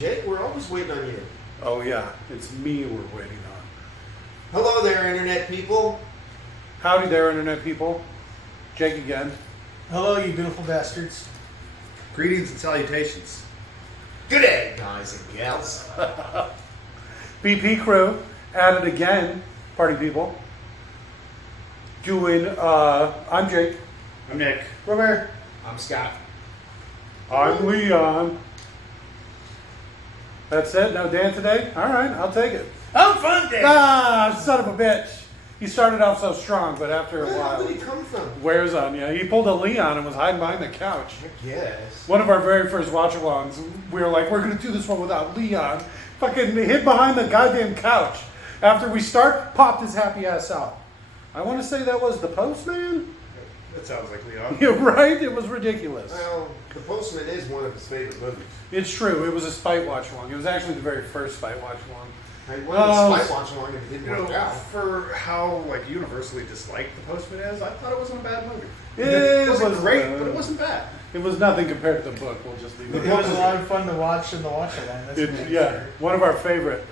Jake, we're always waiting on you. Oh yeah, it's me we're waiting on. Hello there, Internet people. Howdy there, Internet people. Jake again. Hello, you beautiful bastards. Greetings and salutations. Good day, guys and gals. BP crew, at it again, party people. Doing, I'm Jake. I'm Nick. Robert. I'm Scott. I'm Leon. That's it? No Dan today? Alright, I'll take it. I'm fun day. Ah, son of a bitch. He started off so strong, but after a Where the hell while, did he come from? wears on you. He pulled a Leon and was hiding behind the couch. I guess. One of our very first watch-alongs, we were like, we're going to do this one without Leon. Fucking hid behind the goddamn couch. After we start, popped his happy ass out. I want to say that was The Postman? That sounds like Leon. You're right, it was ridiculous. Well, The Postman is one of his favorite movies. It's true, it was a spite watch-along. It was actually the very first spite watch-along. I wanted to spy watch along and it You didn't know, work out. for how universally disliked The Postman is, I thought it wasn't a bad movie. It wasn't was, great, but it wasn't bad. It was nothing compared to the book, we'll just leave it It was a lot of fun to watch in the watch along. That's for Yeah, sure. one of our favorite.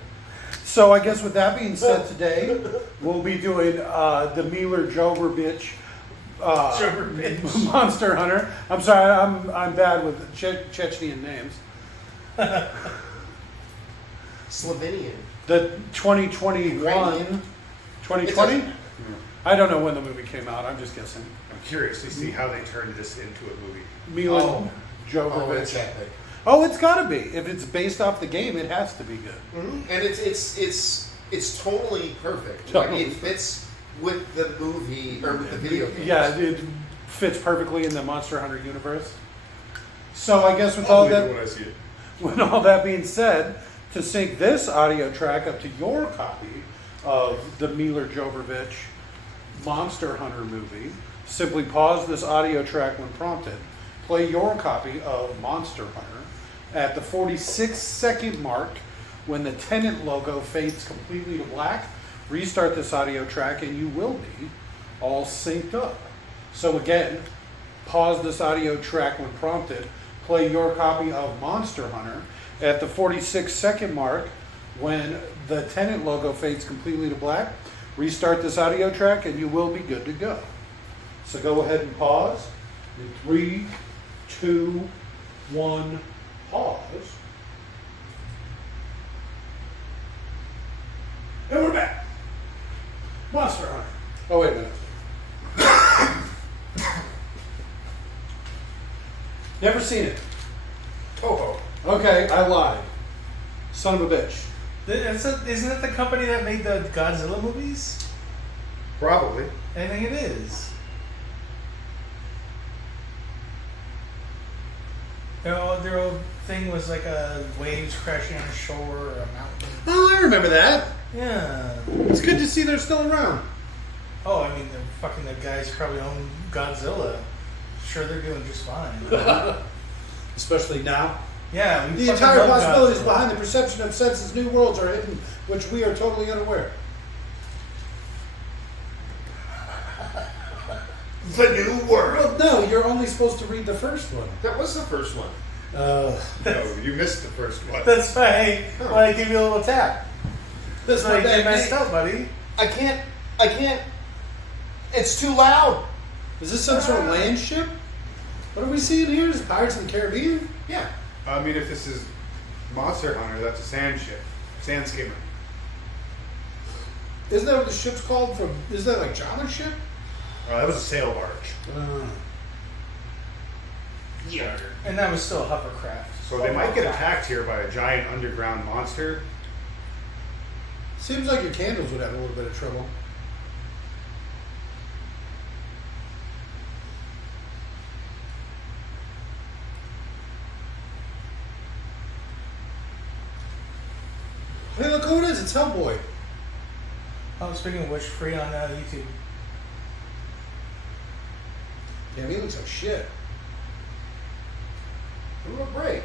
So I guess with that being said, today we'll be doing the Jovovich Jovovich. Monster Hunter. I'm sorry, I'm bad with Chechnyan names. Slovenian. The 2021, Ukrainian. 2020? I don't know when the movie came out. I'm just guessing. I'm curious to see how they turned this into a movie. Milla Oh, it's Jovovich. epic. Oh, it's got to be. If it's based off the game, it has to be good. Mm-hmm. And it's totally perfect. Totally. Like it fits with the movie or with the video game. Yeah, it fits perfectly in the Monster Hunter universe. So I guess with all I'll believe that, it when I see it. with all that being said, to sync this audio track up to your copy of the Milla Jovovich Monster Hunter movie, simply pause this audio track when prompted. Play your copy of Monster Hunter at the 46-second mark when the Tennent logo fades completely to black. Restart this audio track and you will be all synced up. So again, pause this audio track when prompted. Play your copy of Monster Hunter at the 46-second mark when the Tennent logo fades completely to black. Restart this audio track and you will be good to go. So go ahead and pause. In 3, 2, 1, pause. And we're back. Monster Hunter. Oh, wait a minute. Never seen it. Toho. Okay, I lied. Son of a bitch. Isn't it the company that made the Godzilla movies? Probably. I think it is. Their old thing was like a waves crashing on a shore or a mountain. Oh, I remember that. Yeah. It's good to see they're still around. Oh, I mean, the guys probably own Godzilla. Sure, they're doing just fine. Especially now. Yeah, we The fucking entire love possibilities Godzilla. behind the perception of senses new worlds are hidden, which we are totally unaware. The New World. Well, no, you're only supposed to read the first one. That was the first one. No, you missed the first one. That's why I give you a little tap. That's That's why my you bad messed name. up, buddy. I can't. It's too loud. Is this some sort of land ship? What are we seeing here? Is it Pirates of the Caribbean? Yeah. I mean, if this is Monster Hunter, that's a sand ship. Sand skimmer. Isn't that what the ship's called? Is that like Java's ship? That was a sail barge. Yeah. And that was still a hovercraft. So they might get attacked here by a giant underground monster. Seems like your candles would have a little bit of trouble. Hey, look who it is. It's Hellboy. Oh, speaking of which, free on YouTube. Damn, he looks like shit. Give him a break.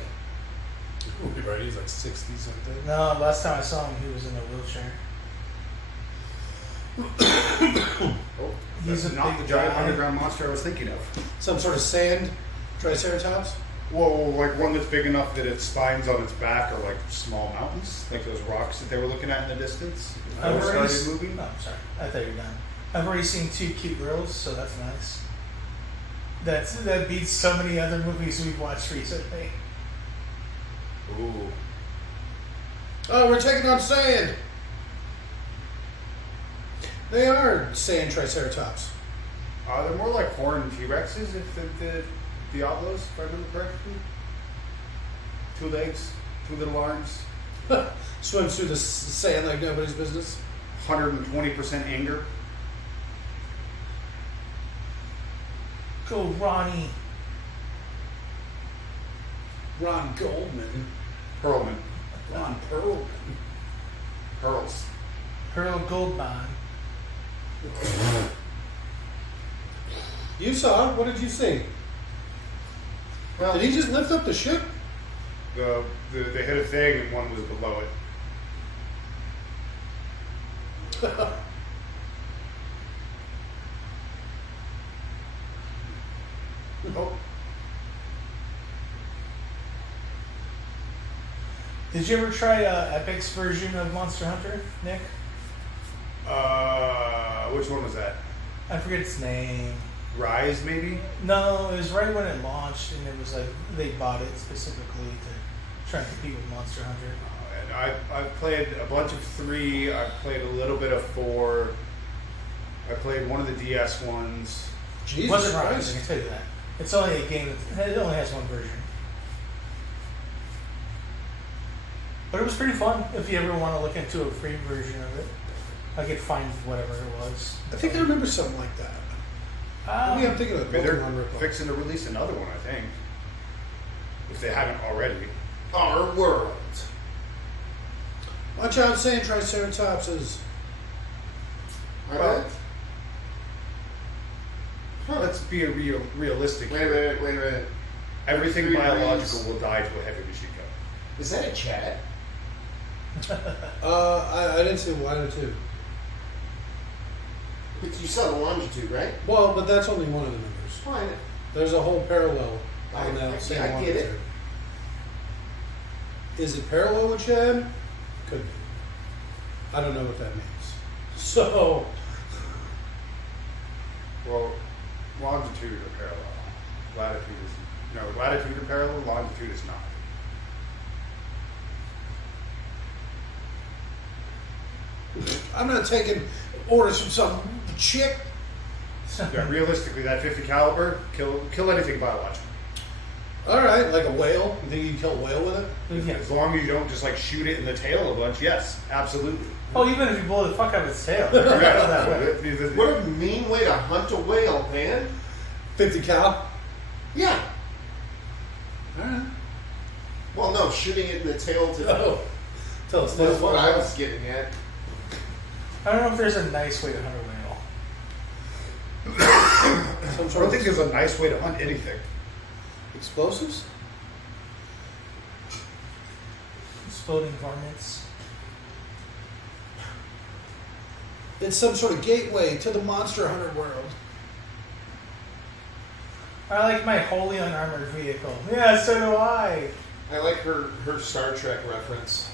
Ooh, right, he's like 60 something. No, last time I saw him, he was in a wheelchair. Oh, He's that's a not big the giant guy. underground monster I was thinking of. Some sort of sand triceratops. Well, like one that's big enough that its spines on its back are like small mountains, like those rocks that they were looking at in the distance before I've it already started moving. Oh, I'm sorry. I thought you were done. I've already seen 2 cute girls, so that's nice. That beats so many other movies we've watched recently. Ooh. Oh, we're taking on sand. They are sand triceratops. They're more like horned T-Rexes, if the Diablos, if I remember correctly. 2 legs, 2 little arms, Swims through the sand like nobody's business. 120% anger. Go, Ronnie. Ron Goldman. Perlman. Ron Perlman. Pearls. Pearl Goldbond. You saw it. What did you see? Well, Did he just lift up the ship? They hit a thing and one was below it. Oh. Did you ever try Epic's version of Monster Hunter, Nick? Which one was that? I forget its name. Rise, maybe? No, it was right when it launched, and it was like they bought it specifically to try and compete with Monster Hunter. And I've played a bunch of 3. I've played a little bit of 4. I played one of the DS ones. Jesus It wasn't Christ. Rise, I can tell you that. It's only a game it only has one version. But it was pretty fun if you ever want to look into a free version of it. I could find whatever it was. I think I remember something like that. Maybe I'm thinking of I the mean, they're Pokemon ripoff. fixing to release another one, I think. If they haven't already. our world. Watch out, sand triceratopses. Alright. Let's be realistic. Wait a minute, wait a minute. Everything 3 biological degrees. will die to a heavy machine gun. Is that a chat? I didn't see the latitude. But you saw the longitude, right? Well, but that's only one of the numbers. Fine. There's a whole parallel on I that same get longitude. it. Is it parallel with Chad? Could be. I don't know what that means. So, Well, longitude are parallel. Latitude is no latitude are parallel. Longitude is not. I'm not taking orders from some chick. Yeah, realistically, that 50 caliber kill anything biological. All right, like a whale. You think you can kill a whale with it? Yeah. As long as you don't just like shoot it in the tail a bunch, yes, absolutely. Oh, even if you blow the fuck out of its tail. It doesn't go that way. What a mean way to hunt a whale, man. 50 cal. Yeah. All right. Well, no, shooting it in the tail to Oh, tell us was this. what I was getting at. I don't know if there's a nice way to hunt a whale. Some I sort don't of think there's a nice way to hunt anything. explosives. Exploding varmints. It's some sort of gateway to the Monster Hunter world. I like my wholly unarmored vehicle. Yeah, so do I. I like her Star Trek reference.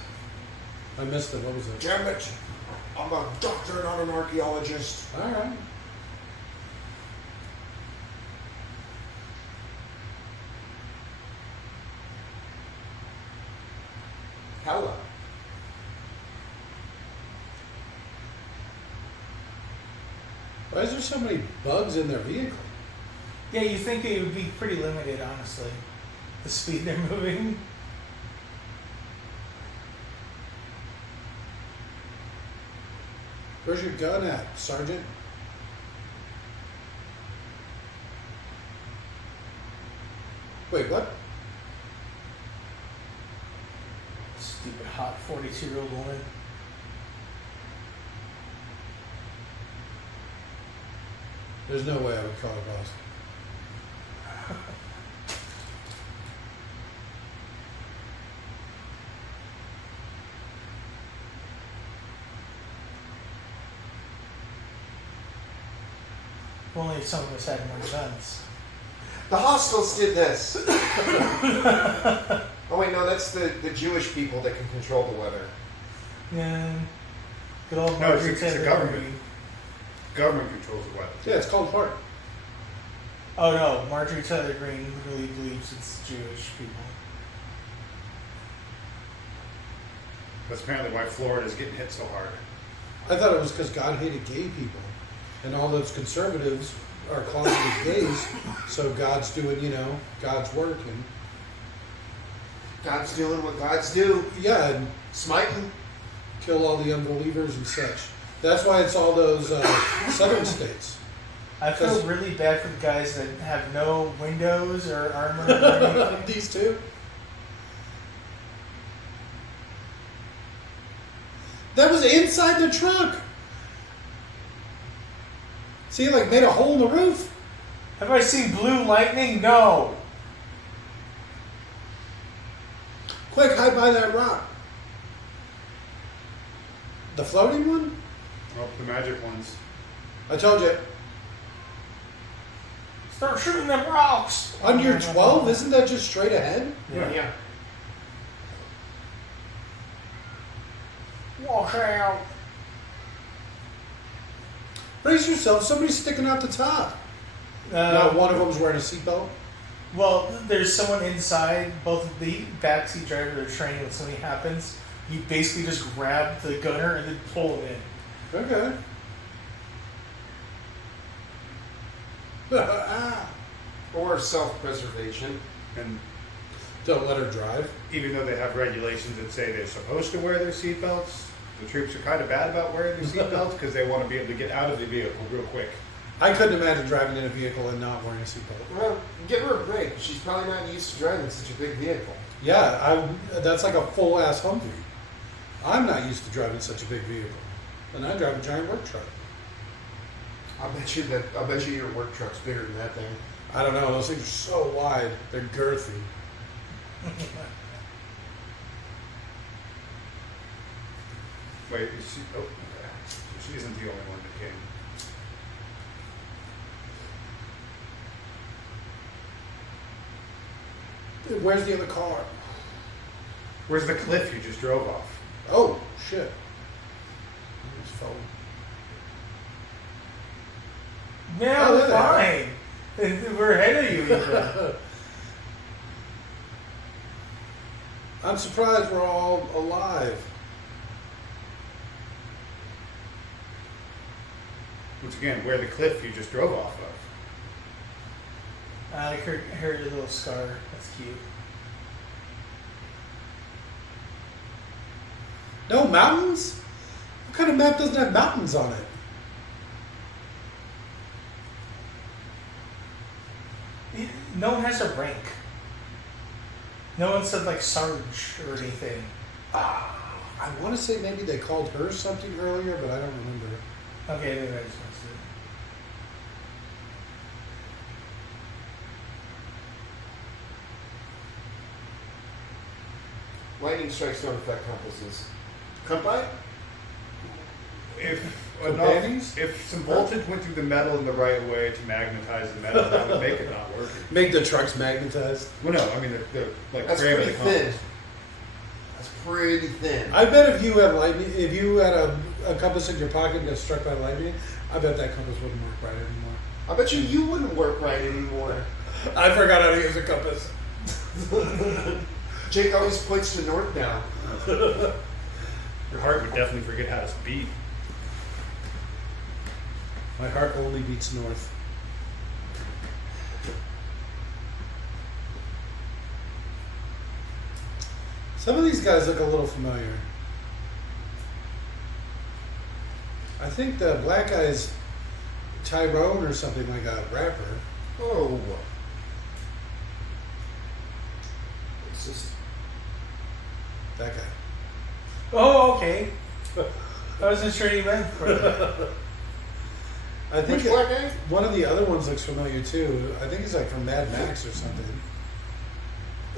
I missed it. What was it? Damn it. I'm a doctor, not an archaeologist. All right. Hella. Why is there so many bugs in their vehicle? Yeah, you think it would be pretty limited, honestly. The speed they're moving. Where's your gun at, Sergeant? Wait, what? Stupid hot 42-year-old woman. There's no way I would call it Boston. If only some of us had more guns. The Hostiles did this. Oh wait, no, that's the Jewish people that can control the weather. Yeah. Good old No, Marjorie it's the Taylor government. Greene. Government controls the weather. Yeah, it's called HART. Oh no, Marjorie Taylor Greene literally believes it's Jewish people. That's apparently why Florida is getting hit so hard. I thought it was because God hated gay people. And all those conservatives are closeted gays. So God's doing, God's work. And God's doing what God's do. yeah, and Smiting. kill all the unbelievers and such. That's why it's all those southern states. I feel really bad for the guys that have no windows or armor or anything. These two. That was inside the truck. See, like made a hole in the roof. Have I seen blue lightning? No. Quick, hide by that rock. The floating one? Well, the magic ones. I told you. Start shooting them rocks. On your 12, isn't that just straight ahead? Yeah. Watch out. Brace yourself, somebody's sticking out the top. Not one of them's wearing a seatbelt. Well, there's someone inside, both the backseat driver or the train when something happens. You basically just grab the gunner and then pull him in. Okay. Ah. Or self-preservation. And Don't let her drive. even though they have regulations that say they're supposed to wear their seatbelts, the troops are kind of bad about wearing their seatbelts because they want to be able to get out of the vehicle real quick. I couldn't imagine driving in a vehicle and not wearing a seatbelt. Well, give her a break. She's probably not used to driving such a big vehicle. Yeah, that's like a full ass Humvee. I'm not used to driving such a big vehicle, and I drive a giant work truck. I bet you your work truck's bigger than that thing. I don't know; those things are so wide, they're girthy. Wait, is she? Oh, okay. So she isn't the only one that came. Where's the other car? Where's the cliff you just drove off? Oh shit! His phone. Yeah, Oh, we're there fine. We're ahead of you even. I'm surprised we're all alive. Once again, where the cliff you just drove off of. I heard your little scar. That's cute. No mountains? What kind of map doesn't have mountains on it? No one has a rank. No one said like Sarge or anything. I want to say maybe they called her something earlier, but I don't remember. Okay, maybe I just missed it. Lightning strikes don't affect compasses. Compy? If For enough, panties? if some voltage went through the metal in the right way to magnetize the metal, that would make it not working. Make the trucks magnetized. Well, no, I mean the like That's frame of pretty the thin. compass. That's pretty thin. I bet if you had lightning, if you had a compass in your pocket and got struck by lightning, I bet that compass wouldn't work right anymore. I bet you wouldn't work right anymore. I forgot how to use a compass. Jake always points to north now. Your heart would definitely forget how to beat. My heart only beats north. Some of these guys look a little familiar. I think the black guy's Tyrone or something like a rapper. Oh. It's just. That guy. Oh, okay. I wasn't sure you meant for that. I think Which black guy? one of the other ones looks familiar too. I think he's like from Mad Max or something.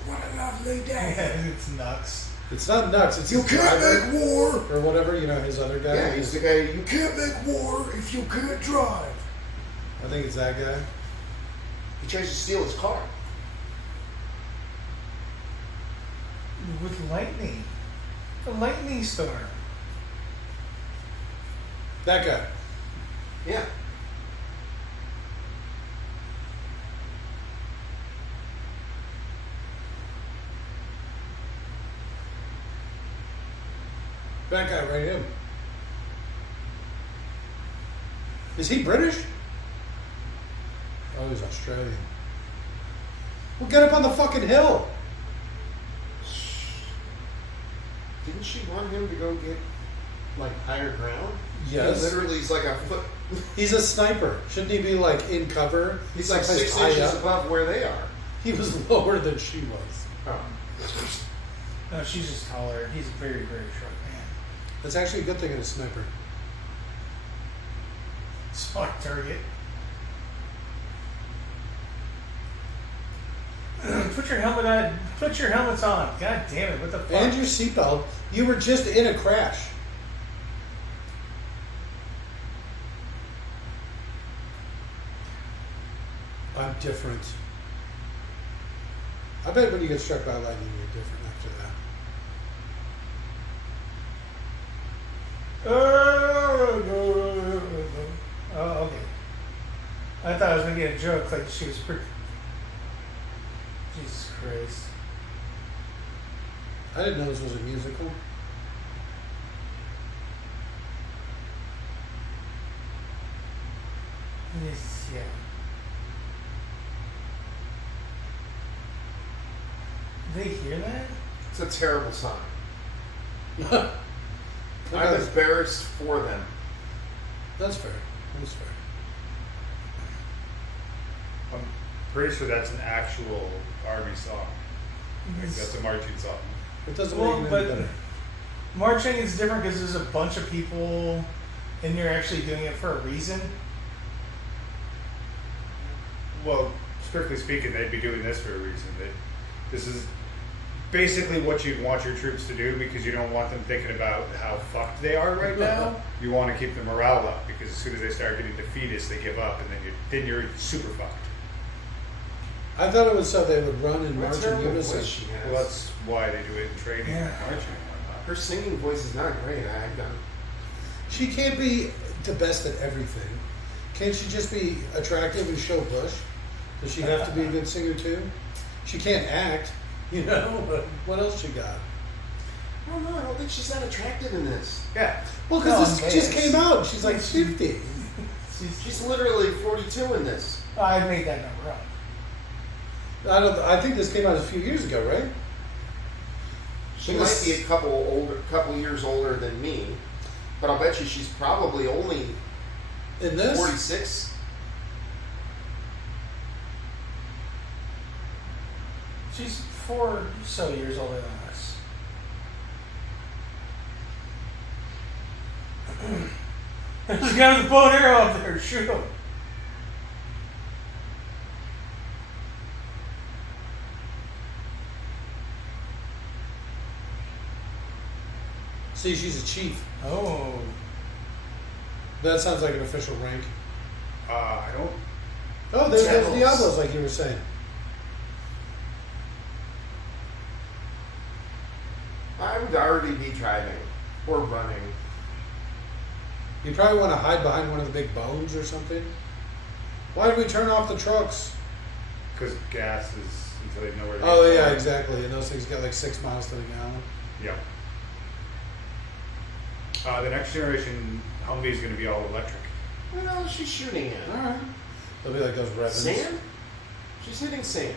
What a lovely day. It's nuts. It's not nuts. It's You his can't driver make war. or whatever. You know, his other guy. Yeah, he's the guy. You can't make war if you can't drive. I think it's that guy. He tries to steal his car. With lightning. A lightning storm. That guy. Yeah. That guy right him. Is he British? Oh, he's Australian. Well, get up on the fucking hill. Didn't she want him to go get like higher ground? Yes. He literally, he's like a foot. He's a sniper. Shouldn't he be like in cover? He's like Someplace 6 high inches up? above where they are. He was lower than she was. Oh. No, she's just taller. He's a very, very short man. That's actually a good thing in a sniper. Smart target. Put your helmet on. Put your helmets on. God damn it! What the fuck? And your seatbelt. You were just in a crash. I'm different. I bet when you get struck by lightning, you're different after that. Oh, okay. I thought I was gonna get a joke like she was pretty. Jesus Christ. I didn't know this was a musical. Yes, yeah. They hear that? It's a terrible sign. Okay. I'm embarrassed for them. That's fair. That's fair. I'm pretty sure that's an actual army song. Like, that's a marching song. It doesn't Well, make it but- any better. Marching is different because there's a bunch of people and you're actually doing it for a reason. Well, strictly speaking, they'd be doing this for a reason. This is basically what you'd want your troops to do because you don't want them thinking about how fucked they are right now. You want to keep the morale up because as soon as they start getting defeatist, they give up, and then you're super fucked. I thought it was so they would run and What march in terrible unison. voice she has. Well, that's why they do it in training Yeah. and marching and whatnot. Her singing voice is not great. She can't be the best at everything. Can't she just be attractive and show bush? Does she have to be a good singer too? She can't act, you know? What else she got? I don't know. I don't think she's that attractive in this. Yeah. Well, No, because man, this just came out. She's like she- 50. She's literally 42 in this. I made that number up. I think this came out a few years ago, right? She It might was- be a couple years older than me, but I'll bet you she's probably only In this? 46. She's 4 or so years older than us. She's got the bow and arrow up there. Shoot him. See, she's a chief. Oh. That sounds like an official rank. I don't. Oh, there's Generals. Diablos, like you were saying. I would already be driving or running. You probably want to hide behind one of the big bones or something. Why did we turn off the trucks? Because gas is until they know where they're Oh going. yeah, exactly. And those things get like 6 miles to the gallon. Yeah. The next generation Humvee is going to be all electric. What else is she shooting at? All right. They'll be like those Revens. Sand? She's hitting sand.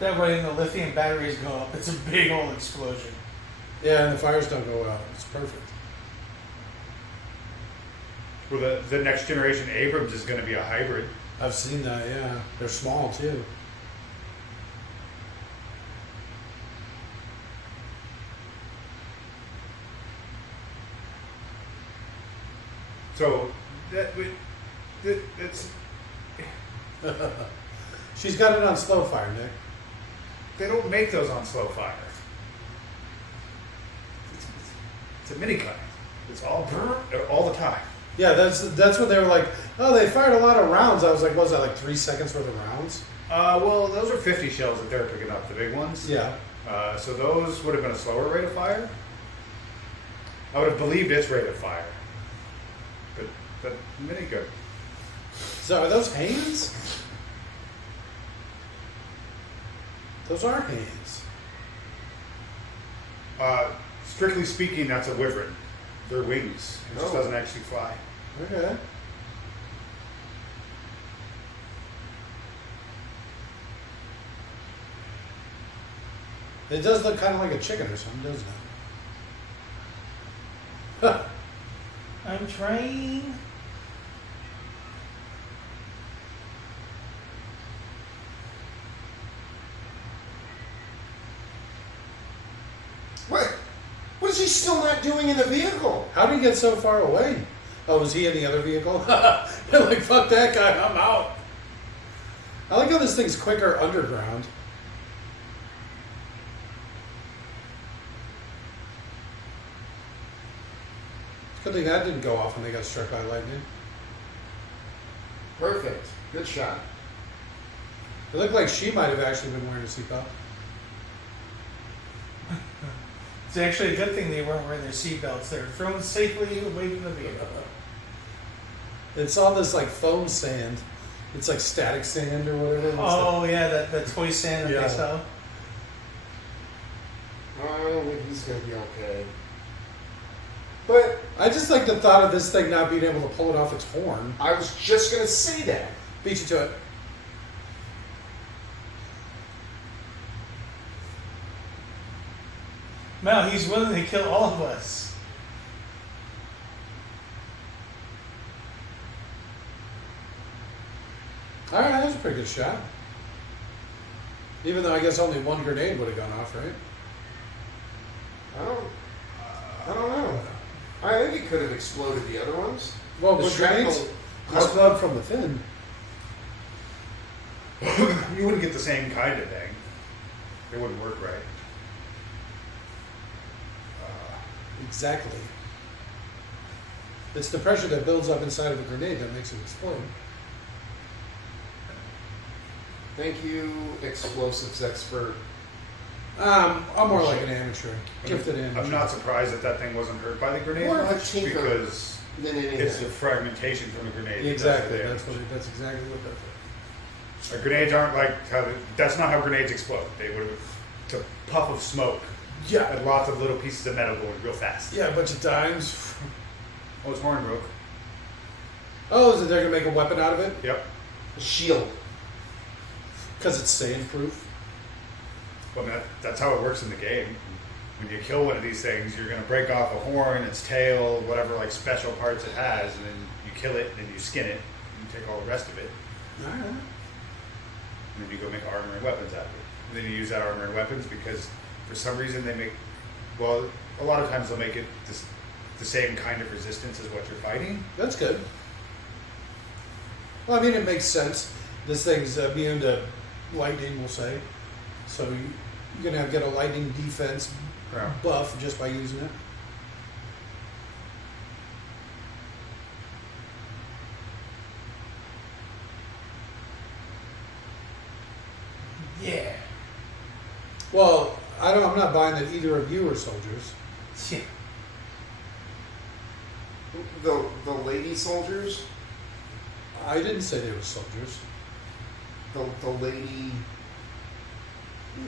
That way, when the lithium batteries go up, it's a big old explosion. Yeah, and the fires don't go out. It's perfect. Well, the next generation Abrams is going to be a hybrid. I've seen that. Yeah, they're small too. So that's She's got it on slow fire, Nick. they don't make those on slow fire. It's a mini cut. It's all the time. Yeah, that's what they were like. Oh, they fired a lot of rounds. I was like, what was that, like 3 seconds worth of rounds? Well, those are 50 shells that they're picking up, the big ones. Yeah. So those would have been a slower rate of fire. I would have believed its rate of fire. But mini good. So are those hands? Those are hands. Strictly speaking, that's a wyvern. They're wings. It just Oh. doesn't actually fly. Okay. It does look kind of like a chicken or something, doesn't it? I'm trying. What? What is he still not doing in the vehicle? How did he get so far away? Oh, was he in the other vehicle? They're like, fuck that guy, I'm out. I like how this thing's quicker underground. It's a good thing that didn't go off when they got struck by lightning. Perfect. Good shot. It looked like she might have actually been wearing a seatbelt. It's actually a good thing they weren't wearing their seatbelts. They were thrown safely away from the vehicle. It's all this like foam sand. It's like static sand or whatever. It's Oh yeah, that toy sand that Yeah. they sell. Oh, he's gonna be okay. But I just like the thought of this thing not being able to pull it off its horn. I was just gonna say that. Beat you to it. Mal, he's willing to kill all of us. All right, that was a pretty good shot. Even though I guess only one grenade would have gone off, right? I don't know. I think it could have exploded the other ones. Well, the The shrapnel- grenades, there's blood from the fin. You wouldn't get the same kind of thing. It wouldn't work right. Exactly. It's the pressure that builds up inside of a grenade that makes it explode. Thank you, explosives expert. I'm more like an amateur, gifted in. I'm not surprised that that thing wasn't hurt by the grenade More of a much tinker because than anything. it's the fragmentation from the grenade. that does Exactly. the That's damage. what. That's exactly what does it. Grenades aren't like how that's not how grenades explode. They would it's a puff of smoke Yeah. and lots of little pieces of metal going real fast. Yeah, a bunch of times. Oh, it's horn broke. Oh, is it they're gonna make a weapon out of it? Yep. Shield. Because it's sand-proof. Well, that's how it works in the game. When you kill one of these things, you're going to break off a horn, its tail, whatever like special parts it has, and then you kill it, and then you skin it, and you take all the rest of it, All right. and then you go make armor and weapons out of it. And then you use that armor and weapons because for some reason they make, well, a lot of times they'll make it the same kind of resistance as what you're fighting. That's good. Well, I mean, it makes sense. This thing's immune to lightning, we'll say. So you're going to get a lightning defense Yeah. buff just by using it. Yeah. Well, I'm not buying that either of you are soldiers. Yeah. The lady soldiers. I didn't say they were soldiers. The lady.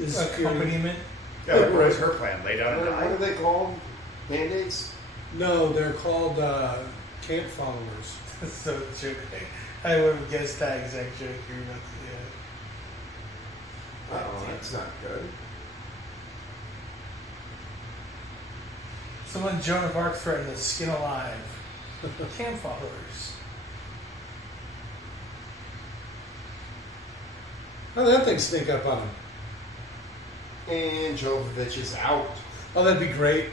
Is Accompaniment. Yeah, like, what was her plan? Lay down and What are die? they called? Band-aids? No, they're called camp followers. So joke. I would have guessed that exact joke you're about to do. Oh, that's not good. Someone Joan of Arc threatened to skin alive. Camp followers. How did that thing sneak up on him? And Jovovich is out. Oh, that'd be great.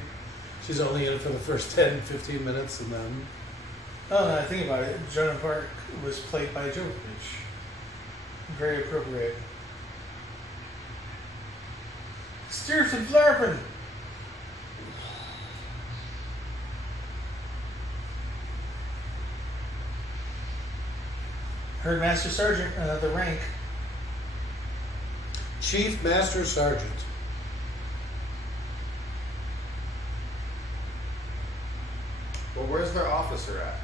She's only in it for the first 10, 15 minutes and then... Oh, no, think about it. Joan of Arc was played by Jovovich. Very appropriate. Stirps and Flarpin. Heard Master Sergeant, another rank. Chief Master Sergeant. Well, where's their officer at?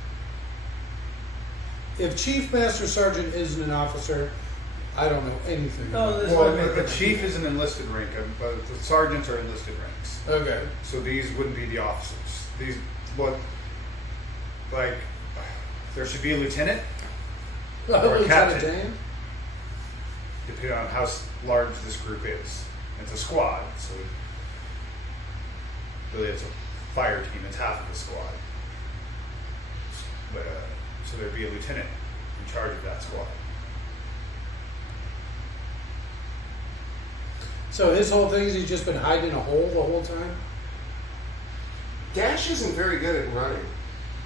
If Chief Master Sergeant isn't an officer, I don't know anything. No, about this- it. Well, the chief is an enlisted rank, but the sergeants are enlisted ranks. Okay. So these wouldn't be the officers. These, what, like, there should be a lieutenant, Or a Lieutenant captain. Dan? depending on how large this group is. It's a squad, so really it's a fire team. It's half of the squad. But so there'd be a lieutenant in charge of that squad. So his whole thing is he's just been hiding in a hole the whole time? Dash isn't very good at running,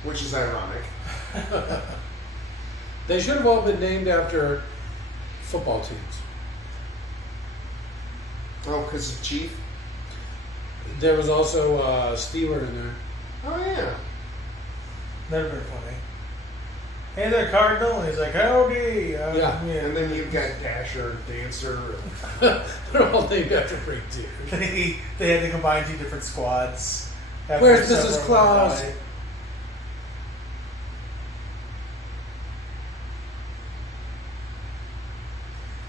which is ironic. They should have all been named after football teams. Oh, because of Chief? There was also Steeler in there. Oh, yeah. That'd have been funny. Hey there, Cardinal. And he's like, howdy. Yeah. And then you've got Dasher, Dancer. They're all named after great dudes. they had to combine two different squads. after Where's several Mrs. of them Claus? died.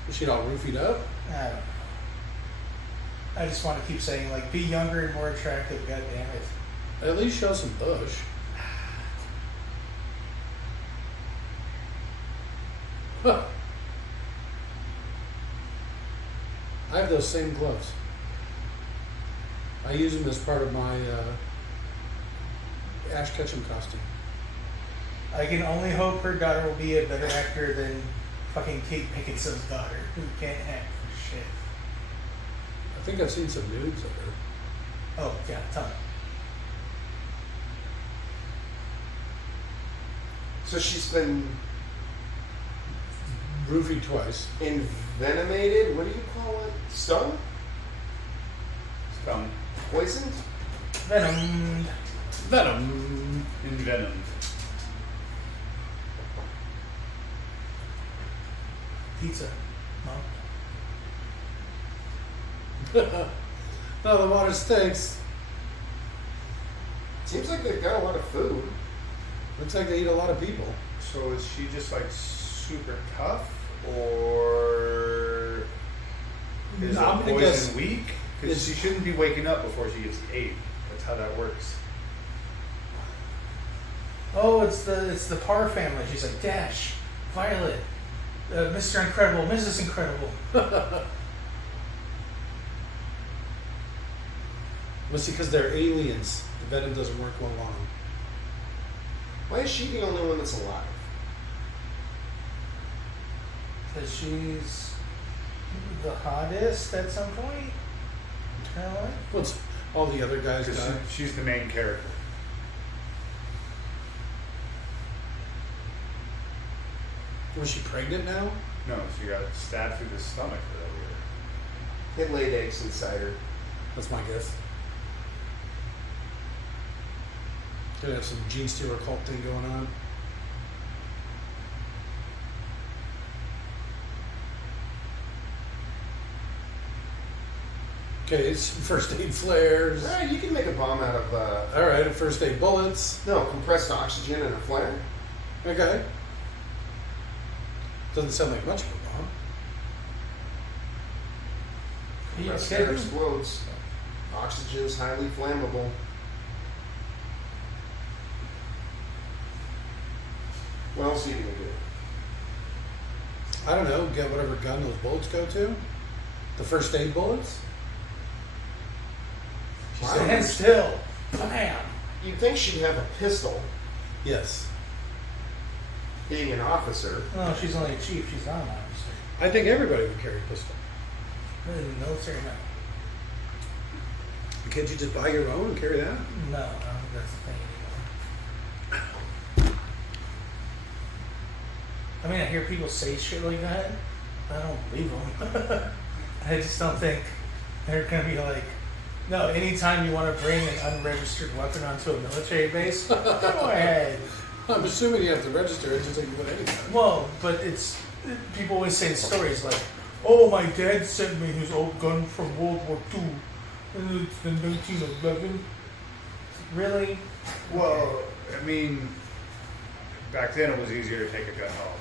Was she all roofied up? I don't know. I just want to keep saying, like, be younger and more attractive. God damn it. At least show some bush. Huh. I have those same gloves. I use them as part of my Ash Ketchum costume. I can only hope her daughter will be a better actor than fucking Kate Pickenson's daughter, who can't act for shit. I think I've seen some nudes of her. Oh, yeah, ton. So she's been Roofied twice. envenomated. What do you call it? Stung? Stung. Poisoned? Venom. Venom. Envenomed. Pizza. No. No, the water stinks. Seems like they've got a lot of food. Looks like they eat a lot of people. So is she just like super tough, or is No, the I'm gonna poison guess weak? Because it's- she shouldn't be waking up before she gets ate. That's how that works. Oh, it's the Parr family. She's like, Dash, Violet, Mr. Incredible, Mrs. Incredible. Well, see, because they're aliens. The venom doesn't work well on them. Why is she the only one that's alive? Because she's the hottest at some point. Apparently. What's all the other guys Because die? she's the main character. Was she pregnant now? No, she got stabbed through the stomach earlier. It laid eggs inside her. That's my guess. Gonna have some gene stealer cult thing going on. Okay, it's first aid flares. Right, you can make a bomb out of All right, first aid bullets. no compressed oxygen and a flare. Okay. Doesn't sound like much of a bomb. Are you Compressed air kidding? explodes. Oxygen is highly flammable. What else are you gonna do? I don't know. Get whatever gun those bullets go to. The first aid bullets. Wow. Stand still. Bam. You'd think she'd have a pistol, Yes. being an officer. No, she's only a chief. She's not an officer. I think everybody would carry a pistol. Really, military man. Can't you just buy your own and carry that? No, I don't think that's the thing anymore. I mean, I hear people say shit like that. I don't believe them. I just don't think they're gonna be like, no. Anytime you want to bring an unregistered weapon onto a military base, go ahead. I'm assuming you have to register it just like you would anything. Well, but people always say stories like, "Oh, my dad sent me his old gun from World War II, and it's the 1911." Really? Well, I mean, back then it was easier to take a gun home.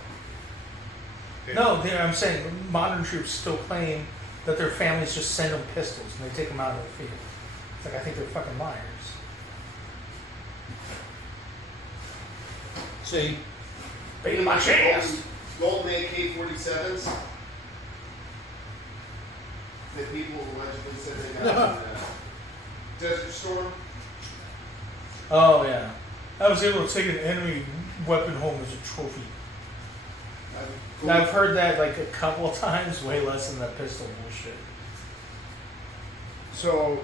No, I'm saying modern troops still claim that their families just send them pistols and they take them out of the field. It's like I think they're fucking liars. See, Bait in my chest. Golden AK-47s that people allegedly said they got in Desert Storm. Oh yeah, I was able to take an enemy weapon home as a trophy. Now, I've heard that like a couple of times, way less than that pistol bullshit. So,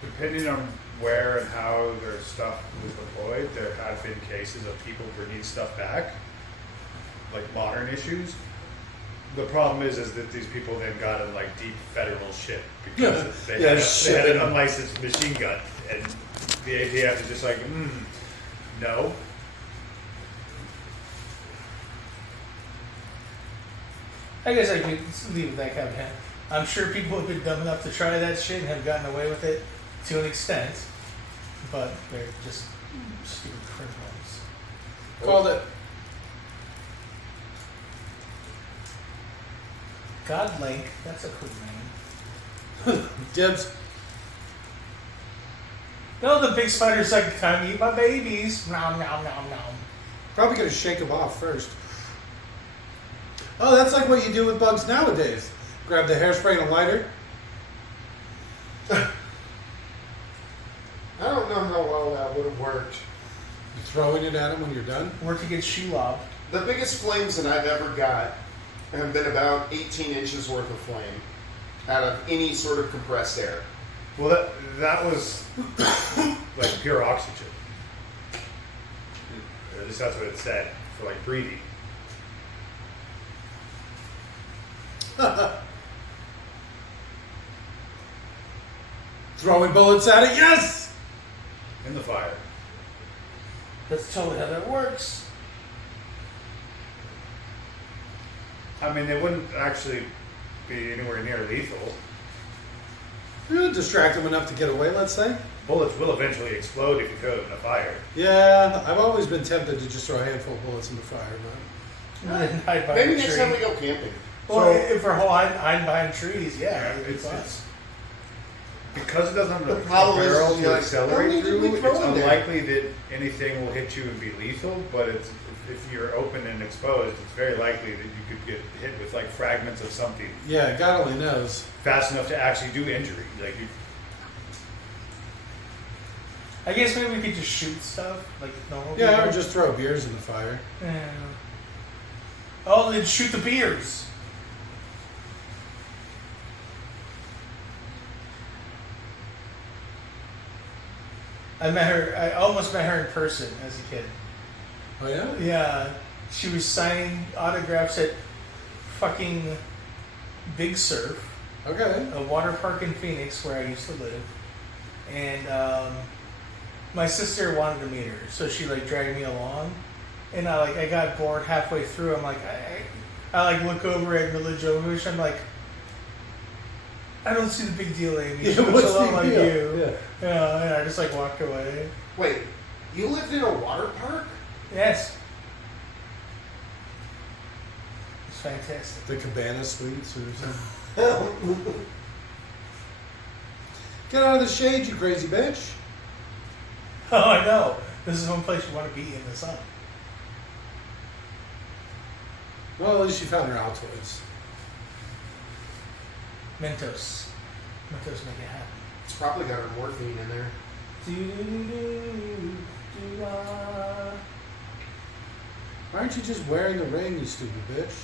depending on where and how their stuff was deployed, there have been cases of people bringing stuff back, like modern issues. The problem is that these people then got in like deep federal shit because they had an unlicensed machine gun, and the ATF is just like, no. I guess I could leave with that kind of hint. I'm sure people have been dumb enough to try that shit and have gotten away with it to an extent, but they're just stupid criminals. called it. Godlink, that's a cool name. Dibs. No, the big spider's like, time to eat my babies. Nom, nom, nom, nom. Probably gonna shake them off first. Oh, that's like what you do with bugs nowadays. Grab the hairspray and a lighter. I don't know how well that would have worked. You're throwing it at them when you're done. Work to get shoe lobbed. The biggest flames that I've ever got have been about 18 inches worth of flame out of any sort of compressed air. Well, that was like pure oxygen. At least that's what it said for like breathing. Throwing bullets at it, yes! In the fire. That's totally how that works. I mean, they wouldn't actually be anywhere near lethal. Distract them enough to get away, let's say. Bullets will eventually explode if you throw them in a fire. Yeah, I've always been tempted to just throw a handful of bullets in the fire, but And then hide behind Maybe a next tree. time we go camping. Well, if we're hiding behind trees, yeah, it'd be fun. Because it doesn't have the problem is, barrel you're to like, accelerate how many did we through, throw it's in there? unlikely that anything will hit you and be lethal, but if you're open and exposed, it's very likely that you could get hit with like fragments of something yeah, God only knows. fast enough to actually do injury. Like you, I guess maybe we could just shoot stuff like normal. Yeah, people. or just throw beers in the fire. Yeah. Oh, then shoot the beers. I almost met her in person as a kid. Oh yeah? Yeah, she was signing autographs at fucking Big Surf, Okay. a water park in Phoenix where I used to live. And my sister wanted to meet her, so she like dragged me along. And I got bored halfway through. I'm like, I like look over at Milla Jovovich. I'm like, I don't see the big deal, Amy. She looks what's a lot the like deal? you. Yeah, and I just like walked away. Wait, you lived in a water park? Yes. It's fantastic. The Cabana Suites or something. Get out of the shade, you crazy bitch. Oh, I know. This is one place you want to be in the sun. Well, at least you found your Altoids. Mentos. Mentos make it happen. It's probably got her morphine in there. Why aren't you just wearing the ring, you stupid bitch?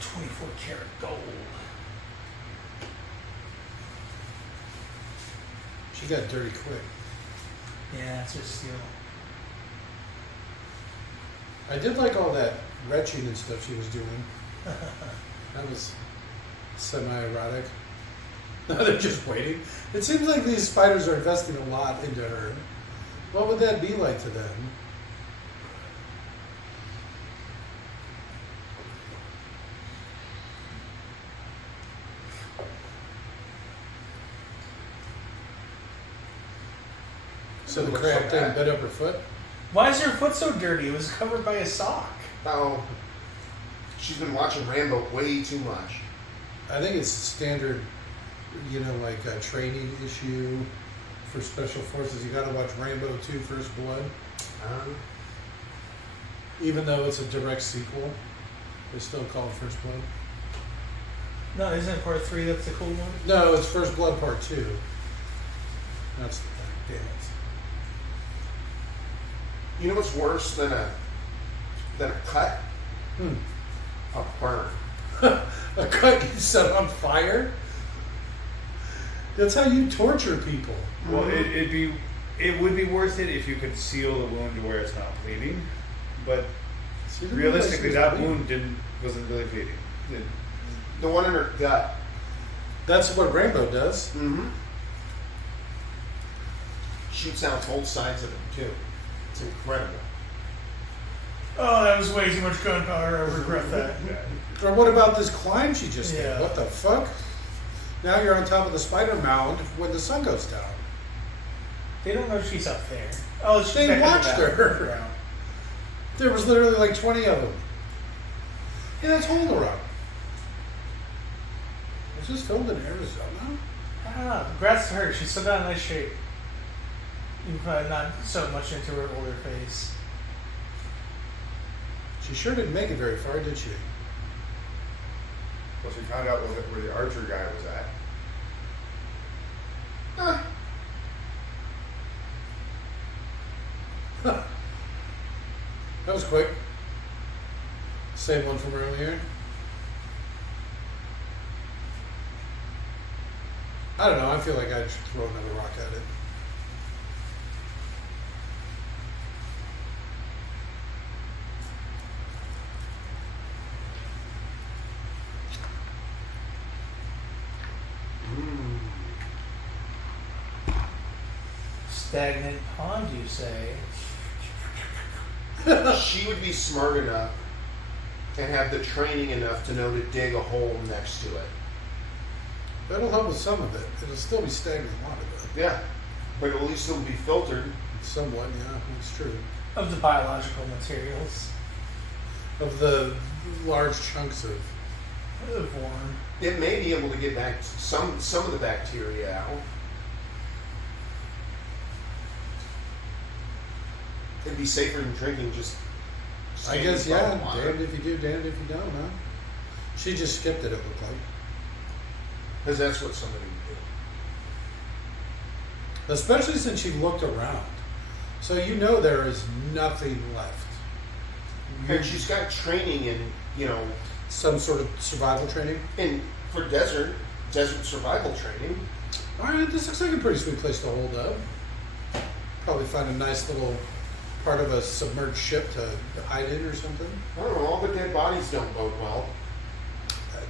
24 karat gold. She got dirty quick. Yeah, it's just steel. I did like all that retching and stuff she was doing. That was semi-erotic. They're just waiting. It seems like these spiders are investing a lot into her. What would that be like to them? So the Looks crab like thing that. bit up her foot? Why is her foot so dirty? It was covered by a sock. Oh, she's been watching Rambo way too much. I think it's standard, like a training issue for special forces. You gotta watch Rambo 2 First Blood. Even though it's a direct sequel, they still call it First Blood. No, isn't it part 3 that's the cool one? No, it's First Blood Part 2. That's the thing. Damn it. You know what's worse than a cut? A burn. A cut you set on fire? That's how you torture people. Well, it would be worth it if you could seal the wound to where it's not bleeding, but See, the realistically, realization that is bleeding. wound wasn't really bleeding. The one in her gut. That's what Rambo does. Mm-hmm. Shoots out both sides of him too. It's incredible. Oh, that was way too much gunpowder. I regret that. Or what about this climb she just did? Yeah. What the fuck? Now you're on top of the spider mound when the sun goes down. They don't know she's up there. Oh, she's They back on the watched ground. her. There was literally like 20 of them. Yeah, that's hold her up. Was this filmed in Arizona? I don't know. Congrats to her. She's still got a nice shape. Even not so much into her older face. She sure didn't make it very far, did she? Well, she found out where the archer guy was at. Huh. That was quick. Same one from earlier. I don't know. I feel like I should throw another rock at it. Stagnant pond, you say? She would be smart enough and have the training enough to know to dig a hole next to it. That'll help with some of it. It'll still be stagnant water, though. Yeah, but at least it'll be filtered. Somewhat, yeah, that's true. Of the biological materials. Of the large chunks of. Of worm. It may be able to get back some of the bacteria out. It'd be safer than drinking just. I guess, standing yeah. bottled water. Damned if you do, damned if you don't, huh? She just skipped it, it looked like. Because that's what somebody would Especially since she looked around. So you know there is nothing left. do. And she's got training in, Some sort of survival training. for desert survival training. Alright, this looks like a pretty sweet place to hold up. Probably find a nice little part of a submerged ship to hide in or something. I don't know, all the dead bodies don't bode well.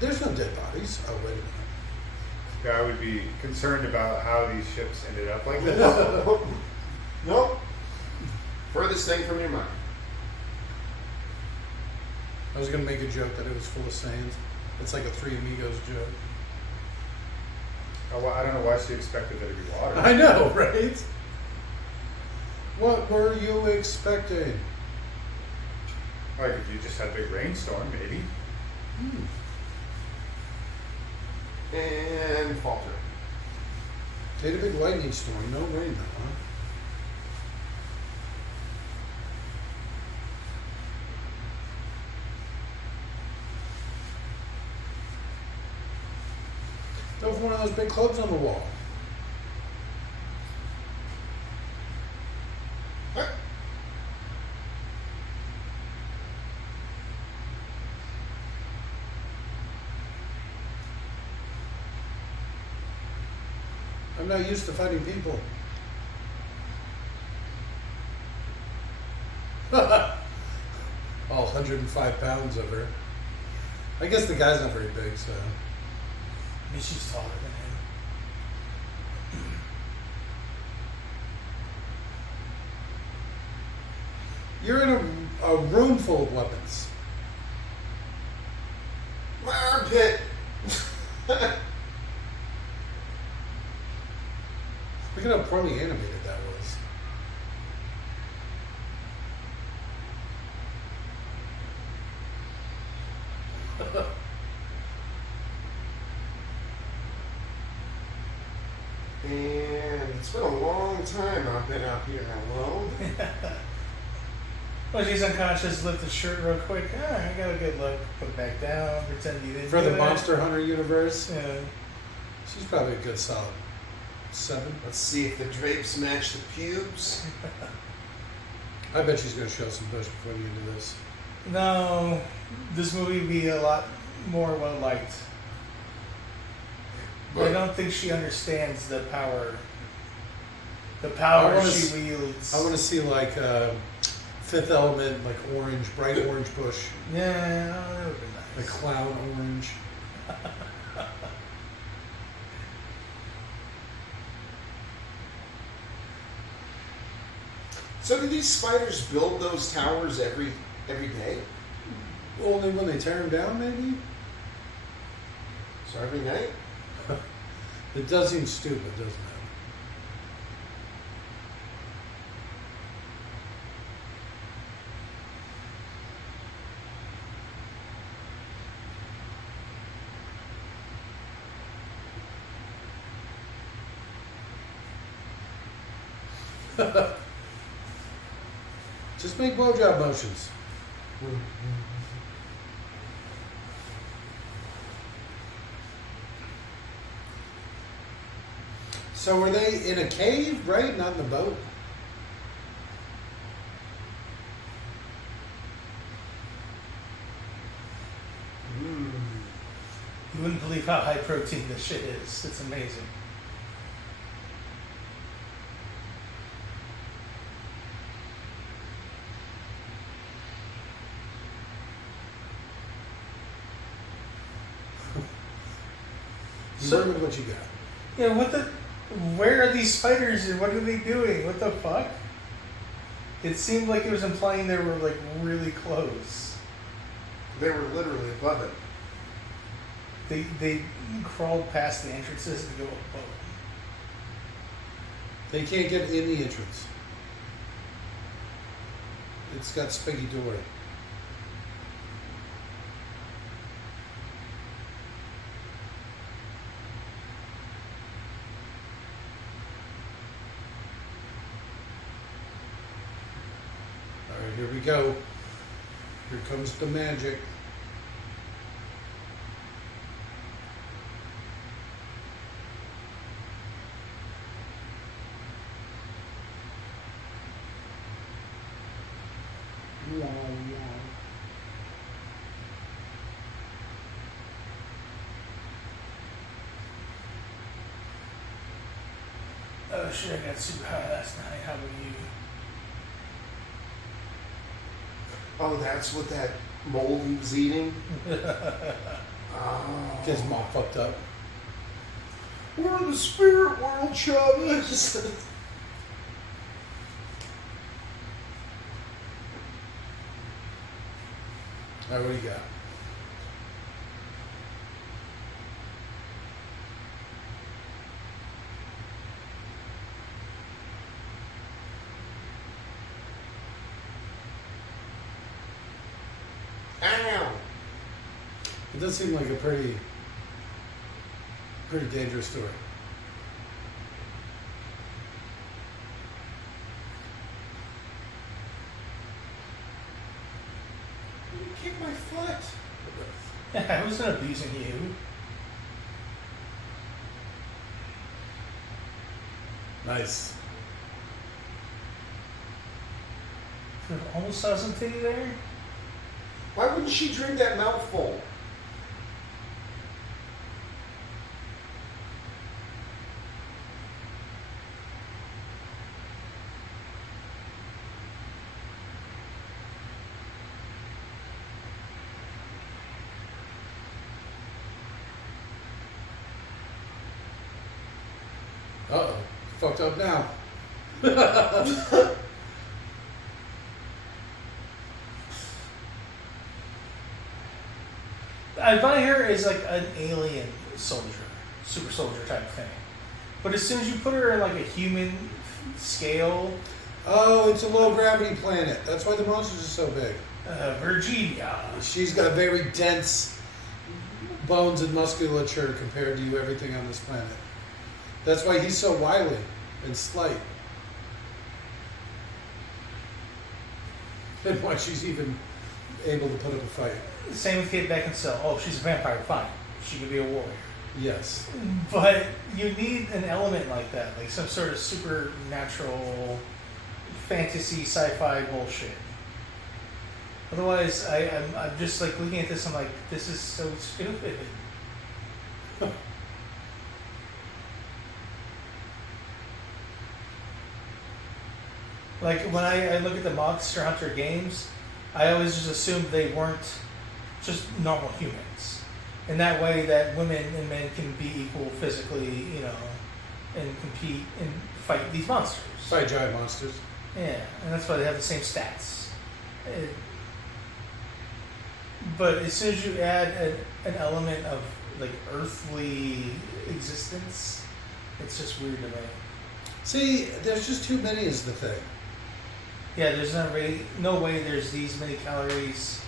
There's no dead bodies. Oh, wait a minute. Yeah, I would be concerned about how these ships ended up like this. Nope. Furthest thing from your mind. I was going to make a joke that it was full of sand. It's like a Three Amigos joke. Oh, well, I don't know why she expected there to be water. I know, right? What were you expecting? Like if you just had a big rainstorm, maybe. And falter. They had a big lightning storm. No rain, though, huh? Go for one of those big clubs on the wall. I'm not used to fighting people. All 105 pounds of her. I guess the guy's not very big, so. I mean, she's taller than him. You're in a room full of weapons. My armpit. Look at how poorly animated that was. And it's been a long time I've been out here alone. Well, she's unconscious, lift the shirt real quick. I got a good look. Put it back down, pretend you didn't For do the it. Monster Hunter universe, Yeah. she's probably a good solid 7. Let's see if the drapes match the pubes. I bet she's going to show some bush before the end of this. No, this movie would be a lot more well liked. I don't think she understands the power. The power I wanna she s- wields. I want to see like Fifth Element, like orange, bright orange bush, Yeah, that would be like nice. clown orange. So do these spiders build those towers every day? Only when they tear them down, maybe? So every night? It does seem stupid, doesn't it? Just make blowjob motions. So were they in a cave, right? Not in the boat? You wouldn't believe how high protein this shit is. It's amazing. So look what you got. Yeah, what the? Where are these spiders and what are they doing? What the fuck? It seemed like it was implying they were like really close. They were literally above it. They crawled past the entrances to go above. They can't get in the entrance. It's got spaggy door. All right, here we go. Here comes the magic. Oh shit, I got super high last night. How about you? Oh, that's what that mold he was eating? Oh. Gets them all fucked up. We're in the spirit world, Chavez. All right, what do you got? Ow! It does seem like a pretty dangerous story. You kicked my foot. I wasn't abusing you. Nice. Almost saw some titty there. Why wouldn't she drink that mouthful? Uh-oh. Fucked up now. I buy her as like an alien soldier, super soldier type thing. But as soon as you put her in like a human scale, Oh, it's a low gravity planet. That's why the monsters are so big. Virginia. She's got very dense bones and musculature compared to everything on this planet. That's why he's so wily and slight. And why she's even able to put up a fight. Same with Kate Beckinsale. Oh, she's a vampire. Fine, she could be a warrior. Yes. But you need an element like that, like some sort of supernatural fantasy sci-fi bullshit. Otherwise, I'm just like looking at this. I'm like, this is so stupid. Like when I look at the Monster Hunter games, I always just assumed they weren't just normal humans. In that way, that women and men can be equal physically, you know, and compete and fight these monsters. Fight giant monsters. Yeah, and that's why they have the same stats. But as soon as you add an element of like earthly existence, it's just weird to me. See, there's just too many is the thing. Yeah, there's no way there's these many calories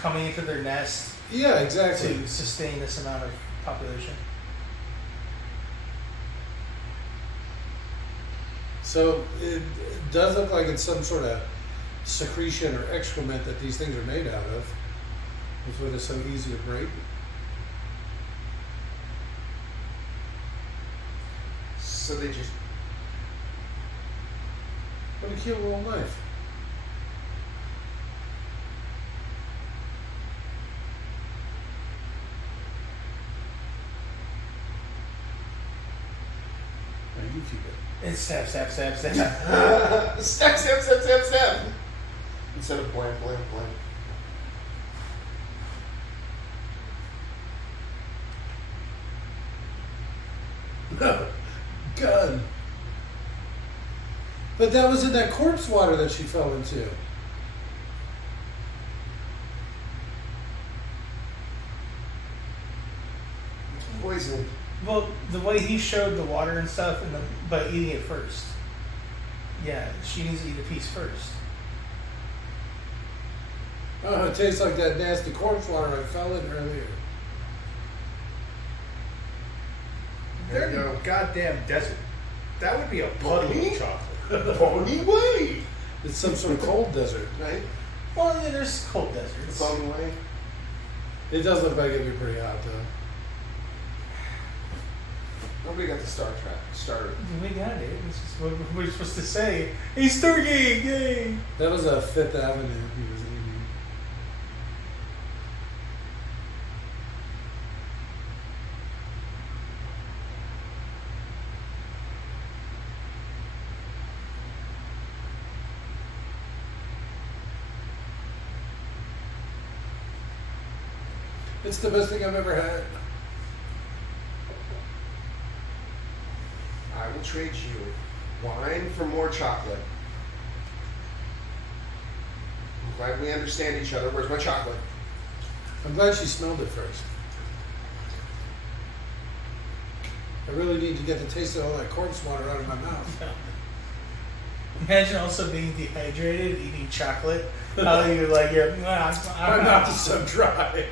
coming into their nest Yeah, exactly. to sustain this amount of population. So it does look like it's some sort of secretion or excrement that these things are made out of. That's why they're so easy to break. So they just What a cute little knife. Now you keep it. It's stab, stab, stab, stab. stab, stab, stab, stab, stab. Instead of blam, blam, blam. No. Gun. But that was in that corpse water that she fell into. It's poison. Well, the way he showed the water and stuff, by eating it first. Yeah, she needs to eat a piece first. Oh, it tastes like that nasty corpse water I fell in earlier. They're in a goddamn desert. That would be a puddle of chocolate. Pony way. It's some sort of cold desert. Right? Well, yeah, there's cold deserts. Pony way. It does look like it'd be pretty hot though. Nobody got the Star Trek started. We got it. This is what we're supposed to say. Hey, Stargate! Yay! That was a Fifth Avenue he was eating. It's the best thing I've ever had. I will trade you wine for more chocolate. I'm glad we understand each other. Where's my chocolate? I'm glad she smelled it first. I really need to get the taste of all that corpse water out of my mouth. Imagine also being dehydrated, eating chocolate. How you're like, My mouth is so dry.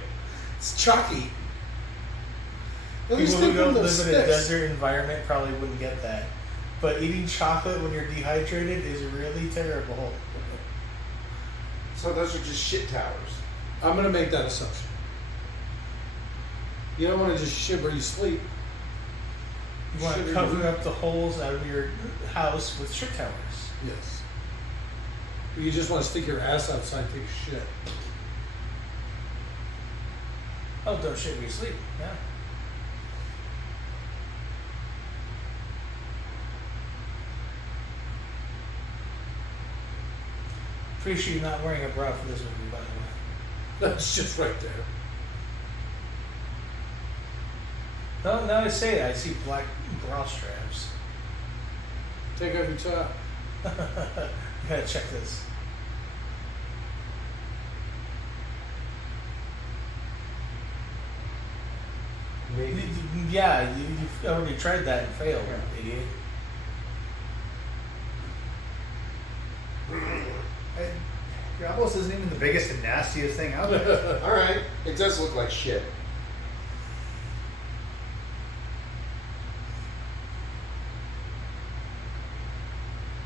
It's chalky. At least People who think of don't those live in a sticks. desert environment probably wouldn't get that. But eating chocolate when you're dehydrated is really terrible. So those are just shit towers. I'm going to make that assumption. You don't want to just shit where you sleep. You want Shit to in cover your- up the holes out of your house with shit towers. Yes. You just want to stick your ass outside and take a shit. Oh, don't shit when you sleep. Yeah. Pretty sure you're not wearing a bra for this movie, by the way. That's just right there. No, now I say it, I see black bra straps. Take off your top. You gotta check this. Maybe. Yeah, you've already tried that and failed, idiot. Diablos isn't even the biggest and nastiest thing out there. All right, it does look like shit.